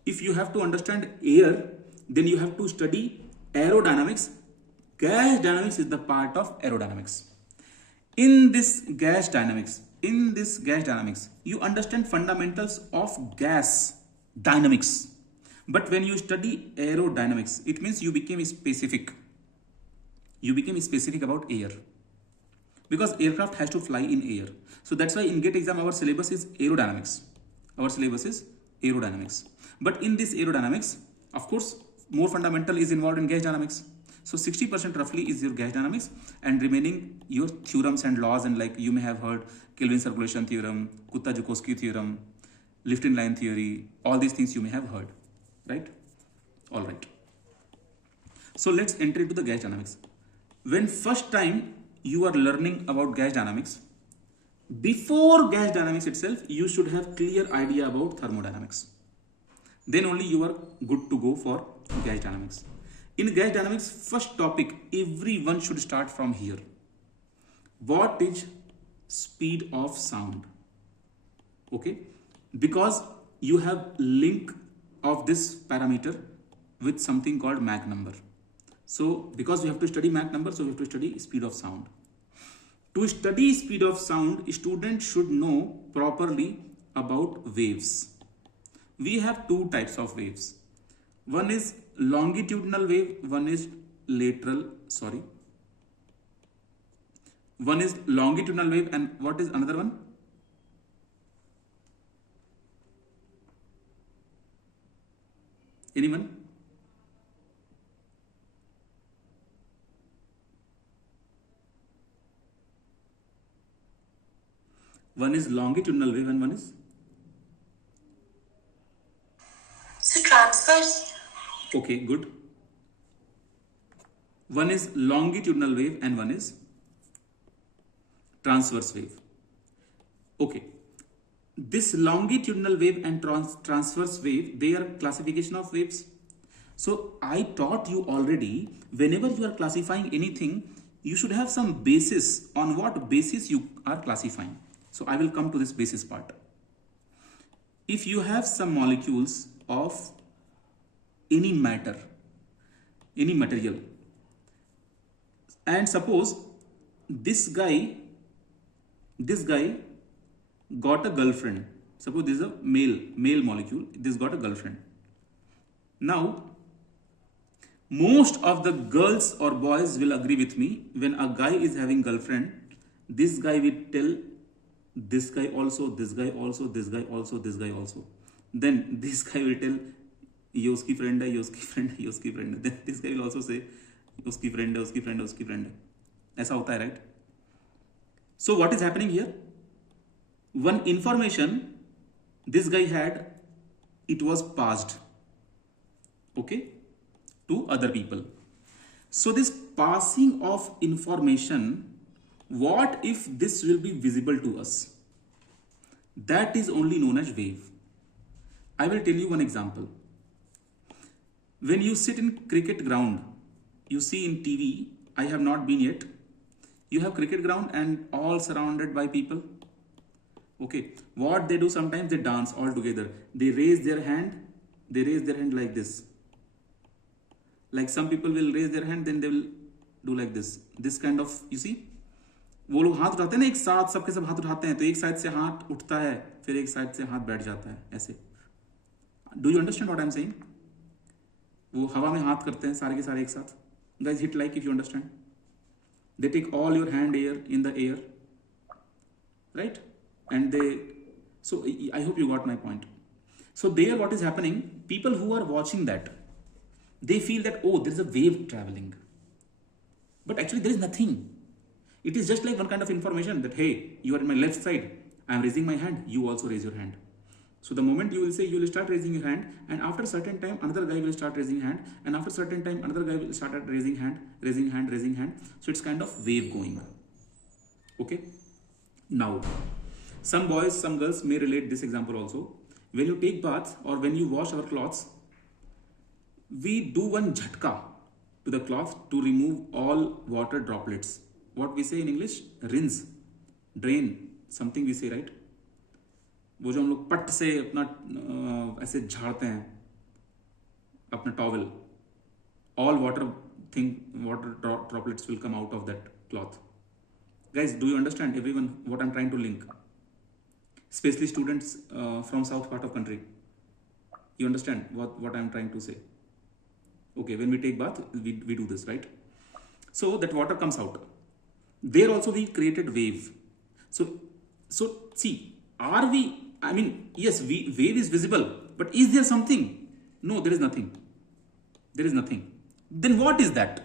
If you have to understand air, then you have to study aerodynamics. Gas dynamics is the part of aerodynamics. In this gas dynamics, you understand fundamentals of gas dynamics. But when you study aerodynamics, it means you became specific. You became specific about air. Because aircraft has to fly in air. So that's why in GATE exam our syllabus is aerodynamics. But in this aerodynamics, of course, more fundamental is involved in gas dynamics. So 60% roughly is your gas dynamics, and remaining your theorems and laws, and like you may have heard Kelvin circulation theorem, Kutta-Joukowsky theorem, lift-in line theory, all these things you may have heard, right? All right. So let's enter into the gas dynamics. When first time you are learning about gas dynamics, before gas dynamics itself, you should have clear idea about thermodynamics. Then only you are good to go for gas dynamics. In gas dynamics, first topic, everyone should start from here. What is speed of sound? Okay, because you have link of this parameter with something called Mach number. So because we have to study Mach number, so we have to study speed of sound. To study speed of sound, students should know properly about waves. We have two types of waves. One is longitudinal wave, one is one is longitudinal wave, and what is another one? Anyone? One is longitudinal wave and one is? So transverse. Okay, good. One is longitudinal wave and one is transverse wave. Okay. This longitudinal wave and transverse wave, they are classification of waves. So I taught you already, whenever you are classifying anything, you should have some basis on what basis you are classifying. So I will come to this basis part. If you have some molecules of any matter, any material, and suppose this guy got a girlfriend. Suppose this is a male molecule, this got a girlfriend. Now most of the girls or boys will agree with me, when a guy is having girlfriend, this guy will tell this guy also, this guy also, this guy also, this guy also. Then this guy will tell ये उसकी friend है, ये उसकी friend है, ये उसकी friend है. Then this guy will also say उसकी friend है, उसकी friend है, उसकी friend है. ऐसा होता है, right? So what is happening here? One information this guy had, it was passed, okay, to other people. So this passing of information, what if this will be visible to us? That is only known as wave. I will tell you one example. When you sit in cricket ground, you see in TV, I have not been yet, you have cricket ground and all surrounded by people. Okay, what they do, sometimes they dance all together. They raise their hand like this. Like some people will raise their hand, then they will do like this. This kind of, you see, वो लोग हाथ उठाते हैं ना एक साथ, सबके सब हाथ उठाते हैं, तो एक साइड से हाथ उठता है, फिर एक साइड से हाथ बैठ जाता है, ऐसे. Do you understand what I am saying? वो हवा में हाथ करते हैं सारे के सारे एक साथ. Guys, hit like if you understand. They take all your hand air in the air, right? And they, so I hope you got my point. So there what is happening, people who are watching that, they feel that, oh, there is a wave traveling. But actually there is nothing. It is just like one kind of information that, hey, you are in my left side, I am raising my hand, you also raise your hand. So the moment you will say, you will start raising your hand, and after a certain time another guy will start raising hand, and after a certain time another guy will start raising hand. So it's kind of wave going. Okay. Now some boys, some girls may relate this example also. When you take bath or when you wash our clothes, we do one jhatka to the cloth to remove all water droplets. What we say in English, rinse, drain, something we say, right? वो जो हम लोग पट से अपना ऐसे झाड़ते हैं अपना towel, all water droplets will come out of that cloth. Guys, do you understand, everyone, what I'm trying to link? Especially students from south part of country. You understand what I'm trying to say? Okay, when we take bath, we do this, right? So that water comes out. There also we created wave. So see, are we, I mean, yes, wave is visible, but is there something? No, there is nothing. There is nothing. Then what is that?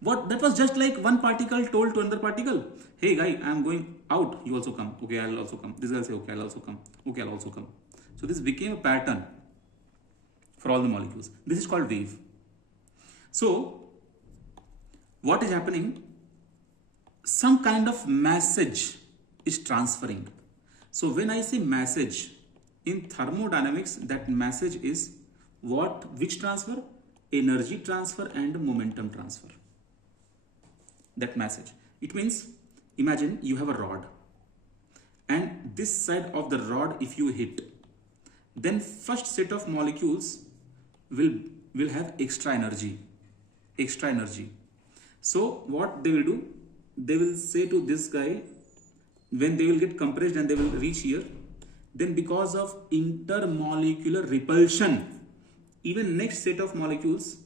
What, that was just like one particle told to another particle, hey guy, I am going out, you also come. Okay, I'll also come. This guy will say, okay, I'll also come. Okay, I'll also come. So this became a pattern for all the molecules. This is called wave. So what is happening? Some kind of message is transferring. So when I say message in thermodynamics, that message is what, which transfer? Energy transfer and momentum transfer. That message. It means, imagine you have a rod, and this side of the rod, if you hit, then first set of molecules will have extra energy. So what they will do, they will say to this guy, when they will get compressed and they will reach here, then because of intermolecular repulsion, even next set of molecules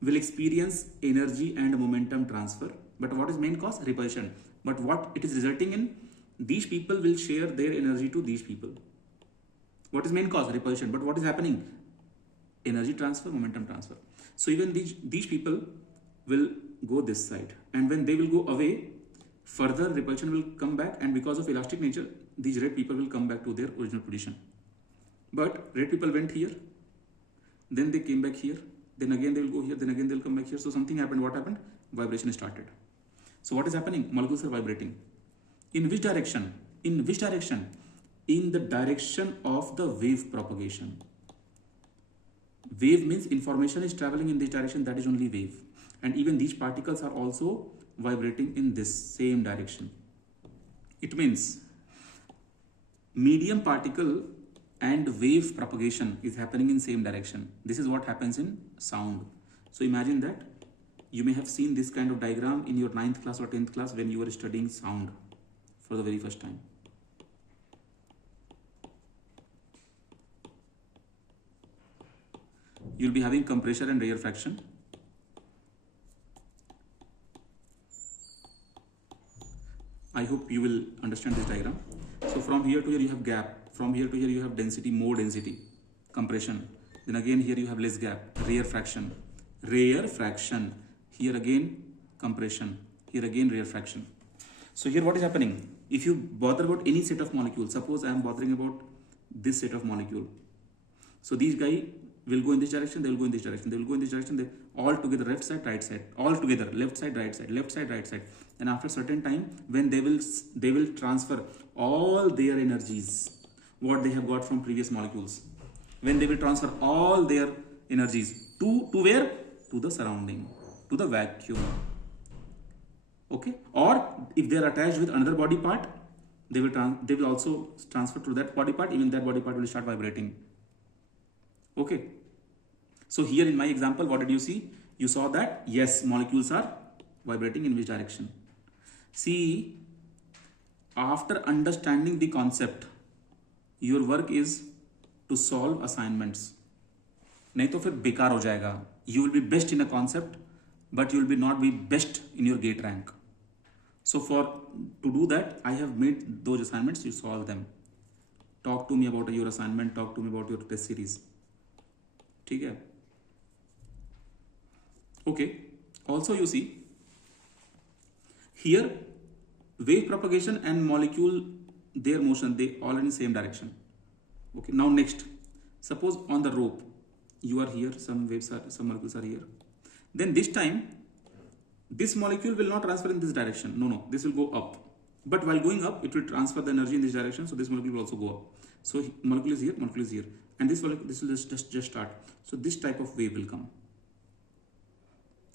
will experience energy and momentum transfer. But what is main cause? Repulsion. But what it is resulting in? These people will share their energy to these people. What is main cause? Repulsion. But what is happening? Energy transfer, momentum transfer. So even these people will go this side, and when they will go away, further repulsion will come back, and because of elastic nature, these red people will come back to their original position. But red people went here, then they came back here, then again they will go here, then again they will come back here. So something happened. What happened? Vibration started. So what is happening? Molecules are vibrating. In which direction? In which direction? In the direction of the wave propagation. Wave means information is traveling in this direction, that is only wave. And even these particles are also vibrating in this same direction. It means medium particle and wave propagation is happening in same direction. This is what happens in sound. So imagine that you may have seen this kind of diagram in your 9th class or 10th class when you were studying sound for the very first time. You'll be having compressor and rarefaction. I hope you will understand this diagram. So from here to here you have gap. From here to here you have density, more density, compression. Then again here you have less gap, rarefaction. Rarefaction. Here again compression. Here again rarefaction. So here what is happening? If you bother about any set of molecules, suppose I am bothering about this set of molecule. So these guys will go in this direction, they will go in this direction, they will go in this direction, they all together, left side, right side, all together, left side, right side, left side, right side. And after certain time, when they will transfer all their energies, what they have got from previous molecules, when they will transfer all their energies to where? To the surrounding, to the vacuum. Okay? Or if they are attached with another body part, they will also transfer to that body part, even that body part will start vibrating. Okay. So here in my example, what did you see? You saw that yes, molecules are vibrating in which direction. See, after understanding the concept, your work is to solve assignments. नहीं तो फिर बेकार हो जाएगा. You will be best in a concept, but you will be not be best in your GATE rank. So to do that, I have made those assignments. You solve them. Talk to me about your assignment. Talk to me about your test series. ठीक है? Okay. Also you see, here wave propagation and molecule, their motion, they all in same direction. Okay. Now next, suppose on the rope, you are here, some molecules are here. Then this time, this molecule will not transfer in this direction. No, this will go up. But while going up, it will transfer the energy in this direction. So this molecule will also go up. So molecule is here, and this will just start. So this type of wave will come.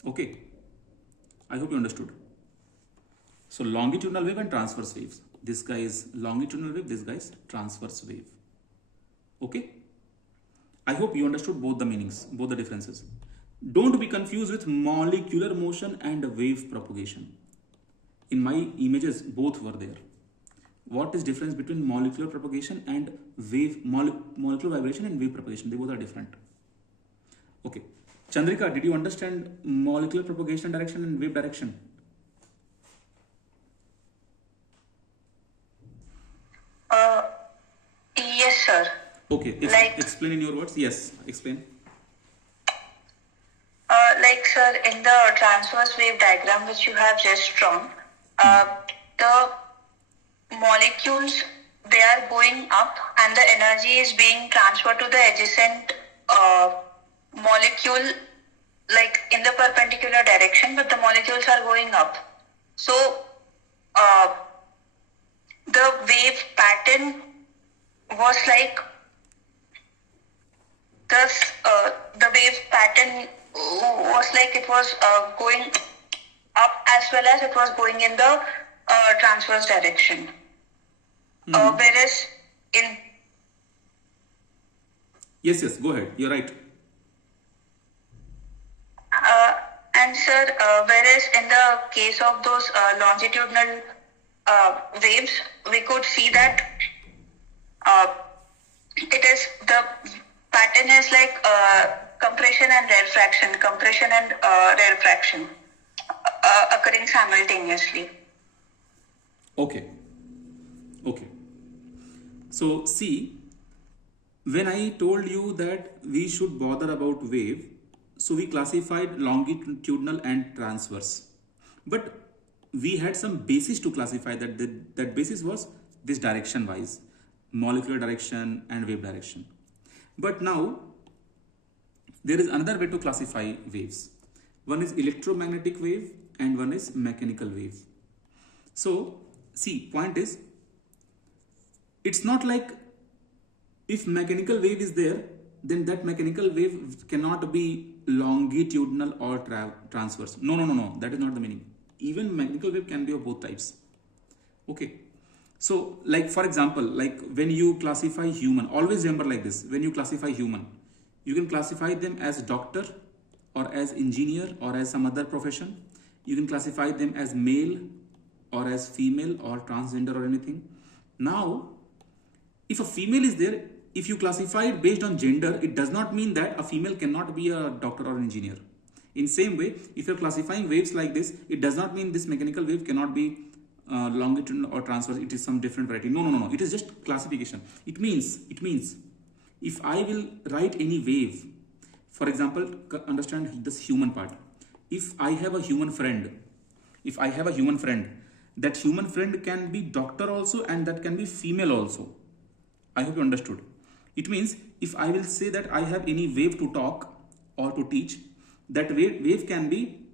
Okay. I hope you understood. So longitudinal wave and transverse waves. This guy is longitudinal wave, this guy is transverse wave. Okay. I hope you understood both the meanings, both the differences. Don't be confused with molecular motion and wave propagation. In my images, both were there. What is difference between molecular propagation and wave, molecular vibration and wave propagation? They both are different. Okay. Chandrika, did you understand molecular propagation direction and wave direction? Yes, sir. Okay. Explain in your words. Yes, explain. Like, sir, in the transverse wave diagram which you have just drawn, the molecules, they are going up and the energy is being transferred to the adjacent molecule, like in the perpendicular direction, but the molecules are going up. So the wave pattern was like this. The wave pattern was like it was going up as well as it was going in the transverse direction. Whereas in Yes, go ahead. You're right. And sir, whereas in the case of those longitudinal waves, we could see that it is the pattern is like compression and rarefaction occurring simultaneously. Okay. So see, when I told you that we should bother about wave, so we classified longitudinal and transverse. But we had some basis to classify that. That basis was this direction wise, molecular direction and wave direction. But now there is another way to classify waves. One is electromagnetic wave and one is mechanical wave. So see, point is, it's not like if mechanical wave is there, then that mechanical wave cannot be longitudinal or transverse. No, that is not the meaning. Even mechanical wave can be of both types. Okay, so like for example, like when you classify human, always remember like this: when you classify human, you can classify them as doctor or as engineer or as some other profession. You can classify them as male or as female or transgender or anything. Now, if a female is there, if you classify it based on gender, it does not mean that a female cannot be a doctor or an engineer. In same way, if you're classifying waves like this, it does not mean this mechanical wave cannot be longitudinal or transverse. It is some different variety. No. It is just classification. It means if I will write any wave, for example, understand this human part. If I have a human friend, that human friend can be doctor also and that can be female also. I hope you understood. It means if I will say that I have any wave to talk or to teach, that wave can be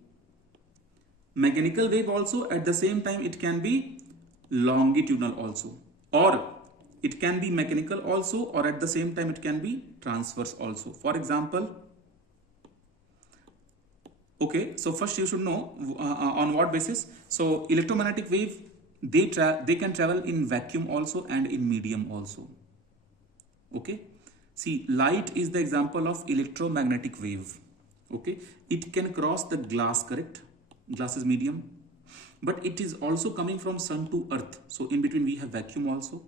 mechanical wave also, at the same time it can be longitudinal also, or it can be mechanical also, or at the same time it can be transverse also. For example, okay, so first you should know on what basis. So electromagnetic wave, they can travel in vacuum also and in medium also. Okay, see, light is the example of electromagnetic wave. Okay, it can cross the glass, correct? Glass is medium, but it is also coming from sun to earth, so in between we have vacuum also.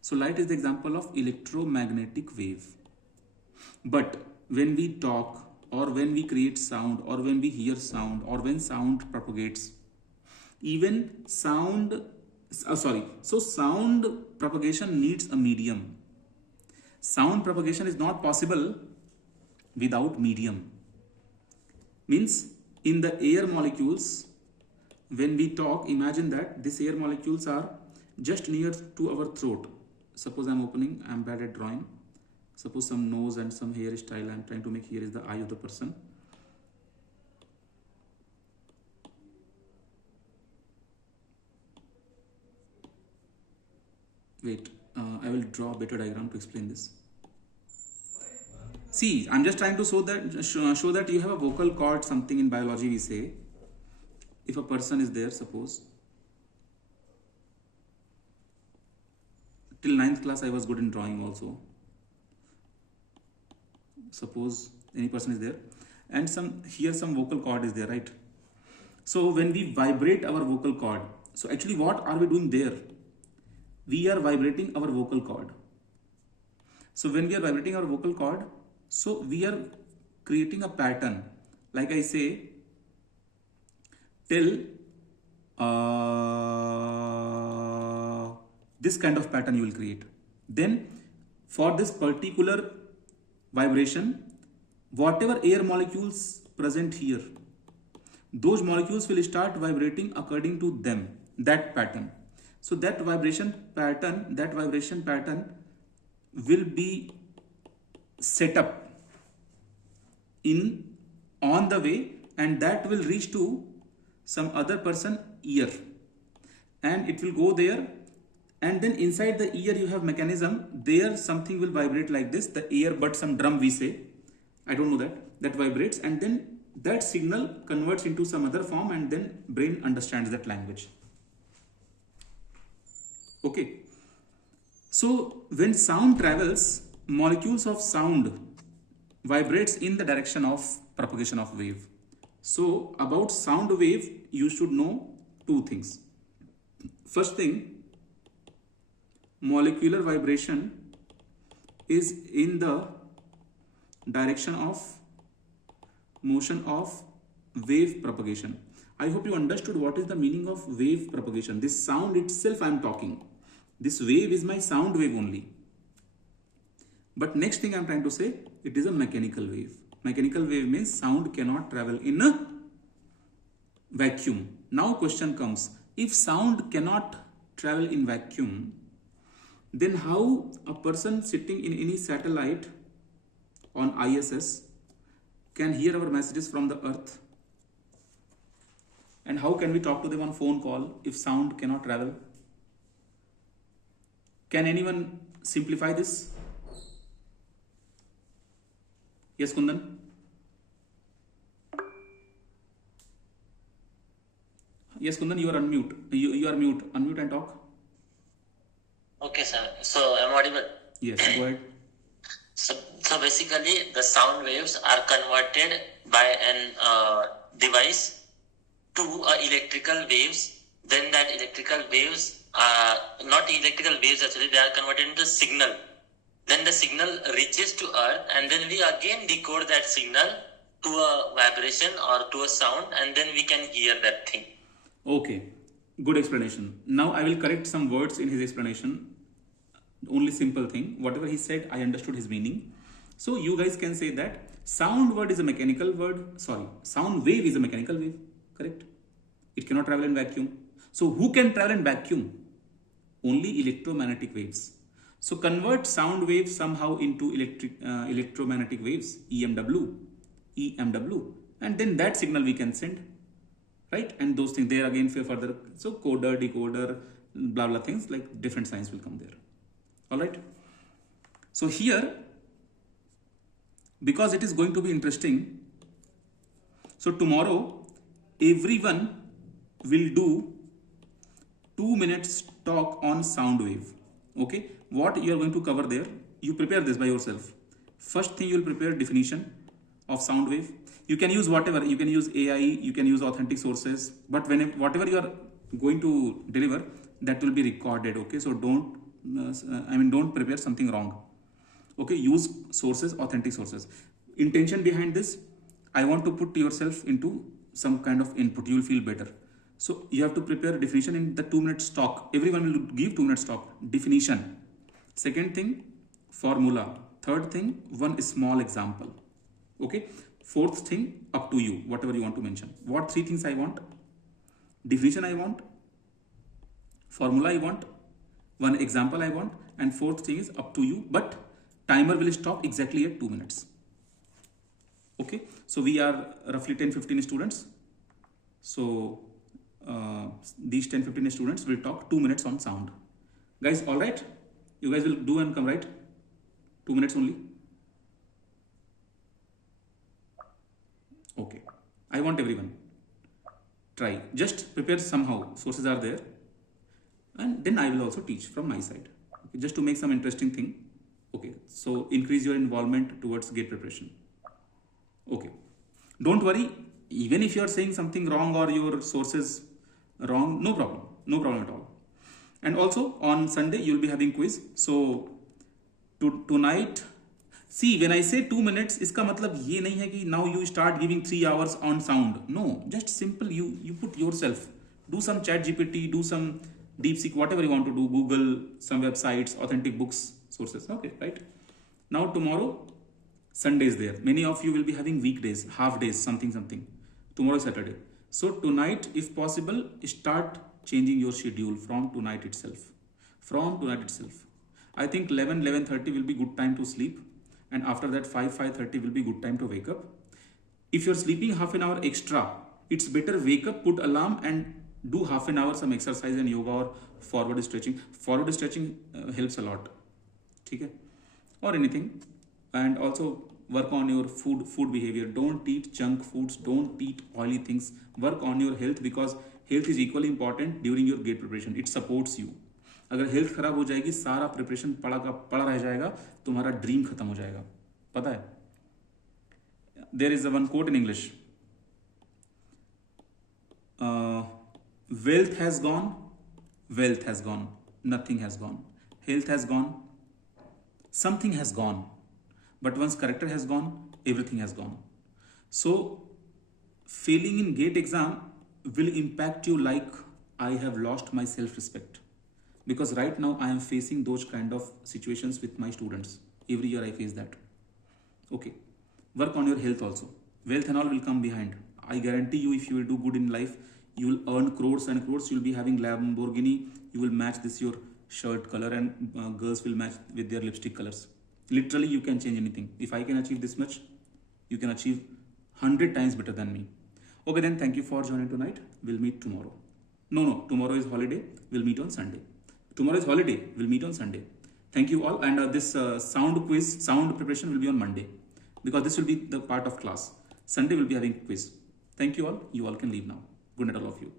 So light is the example of electromagnetic wave. But when we talk, or when we create sound, or when we hear sound, or when sound propagates, even sound sound propagation needs a medium. Sound propagation is not possible without medium. Means in the air molecules, when we talk, imagine that these air molecules are just near to our throat. Suppose I'm bad at drawing. Suppose some nose and some hairstyle I'm trying to make. Here is the eye of the person. Wait, I will draw a better diagram to explain this. See, I'm just trying to show that you have a vocal cord, something in biology we say. If a person is there, suppose, till 9th class I was good in drawing also. Suppose any person is there and some vocal cord is there, right? So when we vibrate our vocal cord, so actually what are we doing there? We are vibrating our vocal cord. So when we are vibrating our vocal cord, so we are creating a pattern. Like I say, till this kind of pattern you will create. Then for this particular vibration, whatever air molecules present here, those molecules will start vibrating according to them, that pattern. So that vibration pattern will be set up on the way, and that will reach to some other person ear, and it will go there, and then inside the ear you have mechanism, there something will vibrate like this, the ear, but some drum we say, I don't know, that vibrates, and then that signal converts into some other form, and then brain understands that language. Okay, so when sound travels, molecules of sound vibrates in the direction of propagation of wave. So about sound wave, you should know two things. First thing, molecular vibration is in the direction of motion of wave propagation. I hope you understood what is the meaning of wave propagation. This sound itself I am talking. This wave is my sound wave only. But next thing I am trying to say, it is a mechanical wave. Mechanical wave means sound cannot travel in a vacuum. Now question comes, if sound cannot travel in vacuum, then how a person sitting in any satellite on ISS can hear our messages from the earth? And how can we talk to them on phone call if sound cannot travel? Can anyone simplify this? Yes, Kundan. Yes, Kundan, you are unmute. You are mute. Unmute and talk. Okay, sir. So I'm audible. Yes, go ahead. So basically, the sound waves are converted by an device to electrical waves. Then that electrical waves, not electrical waves actually, they are converted into signal. Then the signal reaches to Earth, and then we again decode that signal to a vibration or to a sound, and then we can hear that thing. Okay, good explanation. Now I will correct some words in his explanation. Only simple thing. Whatever he said, I understood his meaning. So you guys can say that sound word is a mechanical word. Sorry, sound wave is a mechanical wave. Correct? It cannot travel in vacuum. So who can travel in vacuum? Only electromagnetic waves. So convert sound wave somehow into electromagnetic waves, EMW, and then that signal we can send, right? And those things there again for further. So coder, decoder, blah blah things like different science will come there. All right. So here, because it is going to be interesting, so tomorrow everyone will do 2 minutes talk on sound wave. Okay, what you are going to cover there, you prepare this by yourself. First thing, you will prepare definition of sound wave. You can use whatever, you can use AI, you can use authentic sources, but whatever you are going to deliver, that will be recorded. Okay, so don't prepare something wrong. Okay, use sources, authentic sources. Intention behind this, I want to put yourself into some kind of input, you will feel better. So you have to prepare definition in the 2 minutes talk. Everyone will give 2 minutes talk. Definition. Second thing, formula. Third thing, one small example. Okay. Fourth thing, up to you, whatever you want to mention. What 3 things I want? Definition I want. Formula I want. One example I want. And fourth thing is up to you. But timer will stop exactly at 2 minutes. Okay. So we are roughly 10-15 students. So these 10-15 students will talk 2 minutes on sound. Guys, all right? You guys will do and come, right? 2 minutes only. Okay. I want everyone. Try. Just prepare somehow. Sources are there. And then I will also teach from my side. Okay. Just to make some interesting thing. Okay. So increase your involvement towards GATE preparation. Okay. Don't worry. Even if you are saying something wrong or your sources wrong, no problem. No problem at all. And also on Sunday, you will be having quiz. So tonight, see, when I say 2 minutes, iska matlab ye nahi hai ki now you start giving 3 hours on sound. No, just simple. You put yourself. Do some chat GPT, do some DeepSeek, whatever you want to do. Google, some websites, authentic books, sources. Okay, right? Now tomorrow, Sunday is there. Many of you will be having weekdays, half days, something. Tomorrow is Saturday. So tonight, if possible, start changing your schedule from tonight itself. I think 11:30 will be good time to sleep. And after that 5:30 will be good time to wake up. If you're sleeping half an hour extra, it's better wake up, put alarm and do half an hour some exercise and yoga or forward stretching. Forward stretching helps a lot. Okay? Or anything. And also work on your food behavior. Don't eat junk foods. Don't eat oily things. Work on your health because health is equally important during your GATE preparation. It supports you. अगर health खराब हो जाएगी, सारा preparation पड़ा रह जाएगा, तुम्हारा dream खत्म हो जाएगा. पता है? There is one quote in English. Wealth has gone, nothing has gone. Health has gone, something has gone. But once character has gone, everything has gone. So, failing in GATE exam will impact you like I have lost my self-respect. Because right now I am facing those kind of situations with my students. Every year I face that. Okay. Work on your health also. Wealth and all will come behind. I guarantee you, if you will do good in life, you will earn crores and crores. You will be having Lamborghini. You will match this your shirt color and girls will match with their lipstick colors. Literally, you can change anything. If I can achieve this much, you can achieve 100 times better than me. Okay, then thank you for joining tonight. We'll meet tomorrow. No, tomorrow is holiday. We'll meet on Sunday. Tomorrow is holiday. We'll meet on Sunday. Thank you all. And this sound quiz, sound preparation will be on Monday. because this will be the part of class. Sunday we'll be having quiz. Thank you all. You all can leave now. Good night all of you.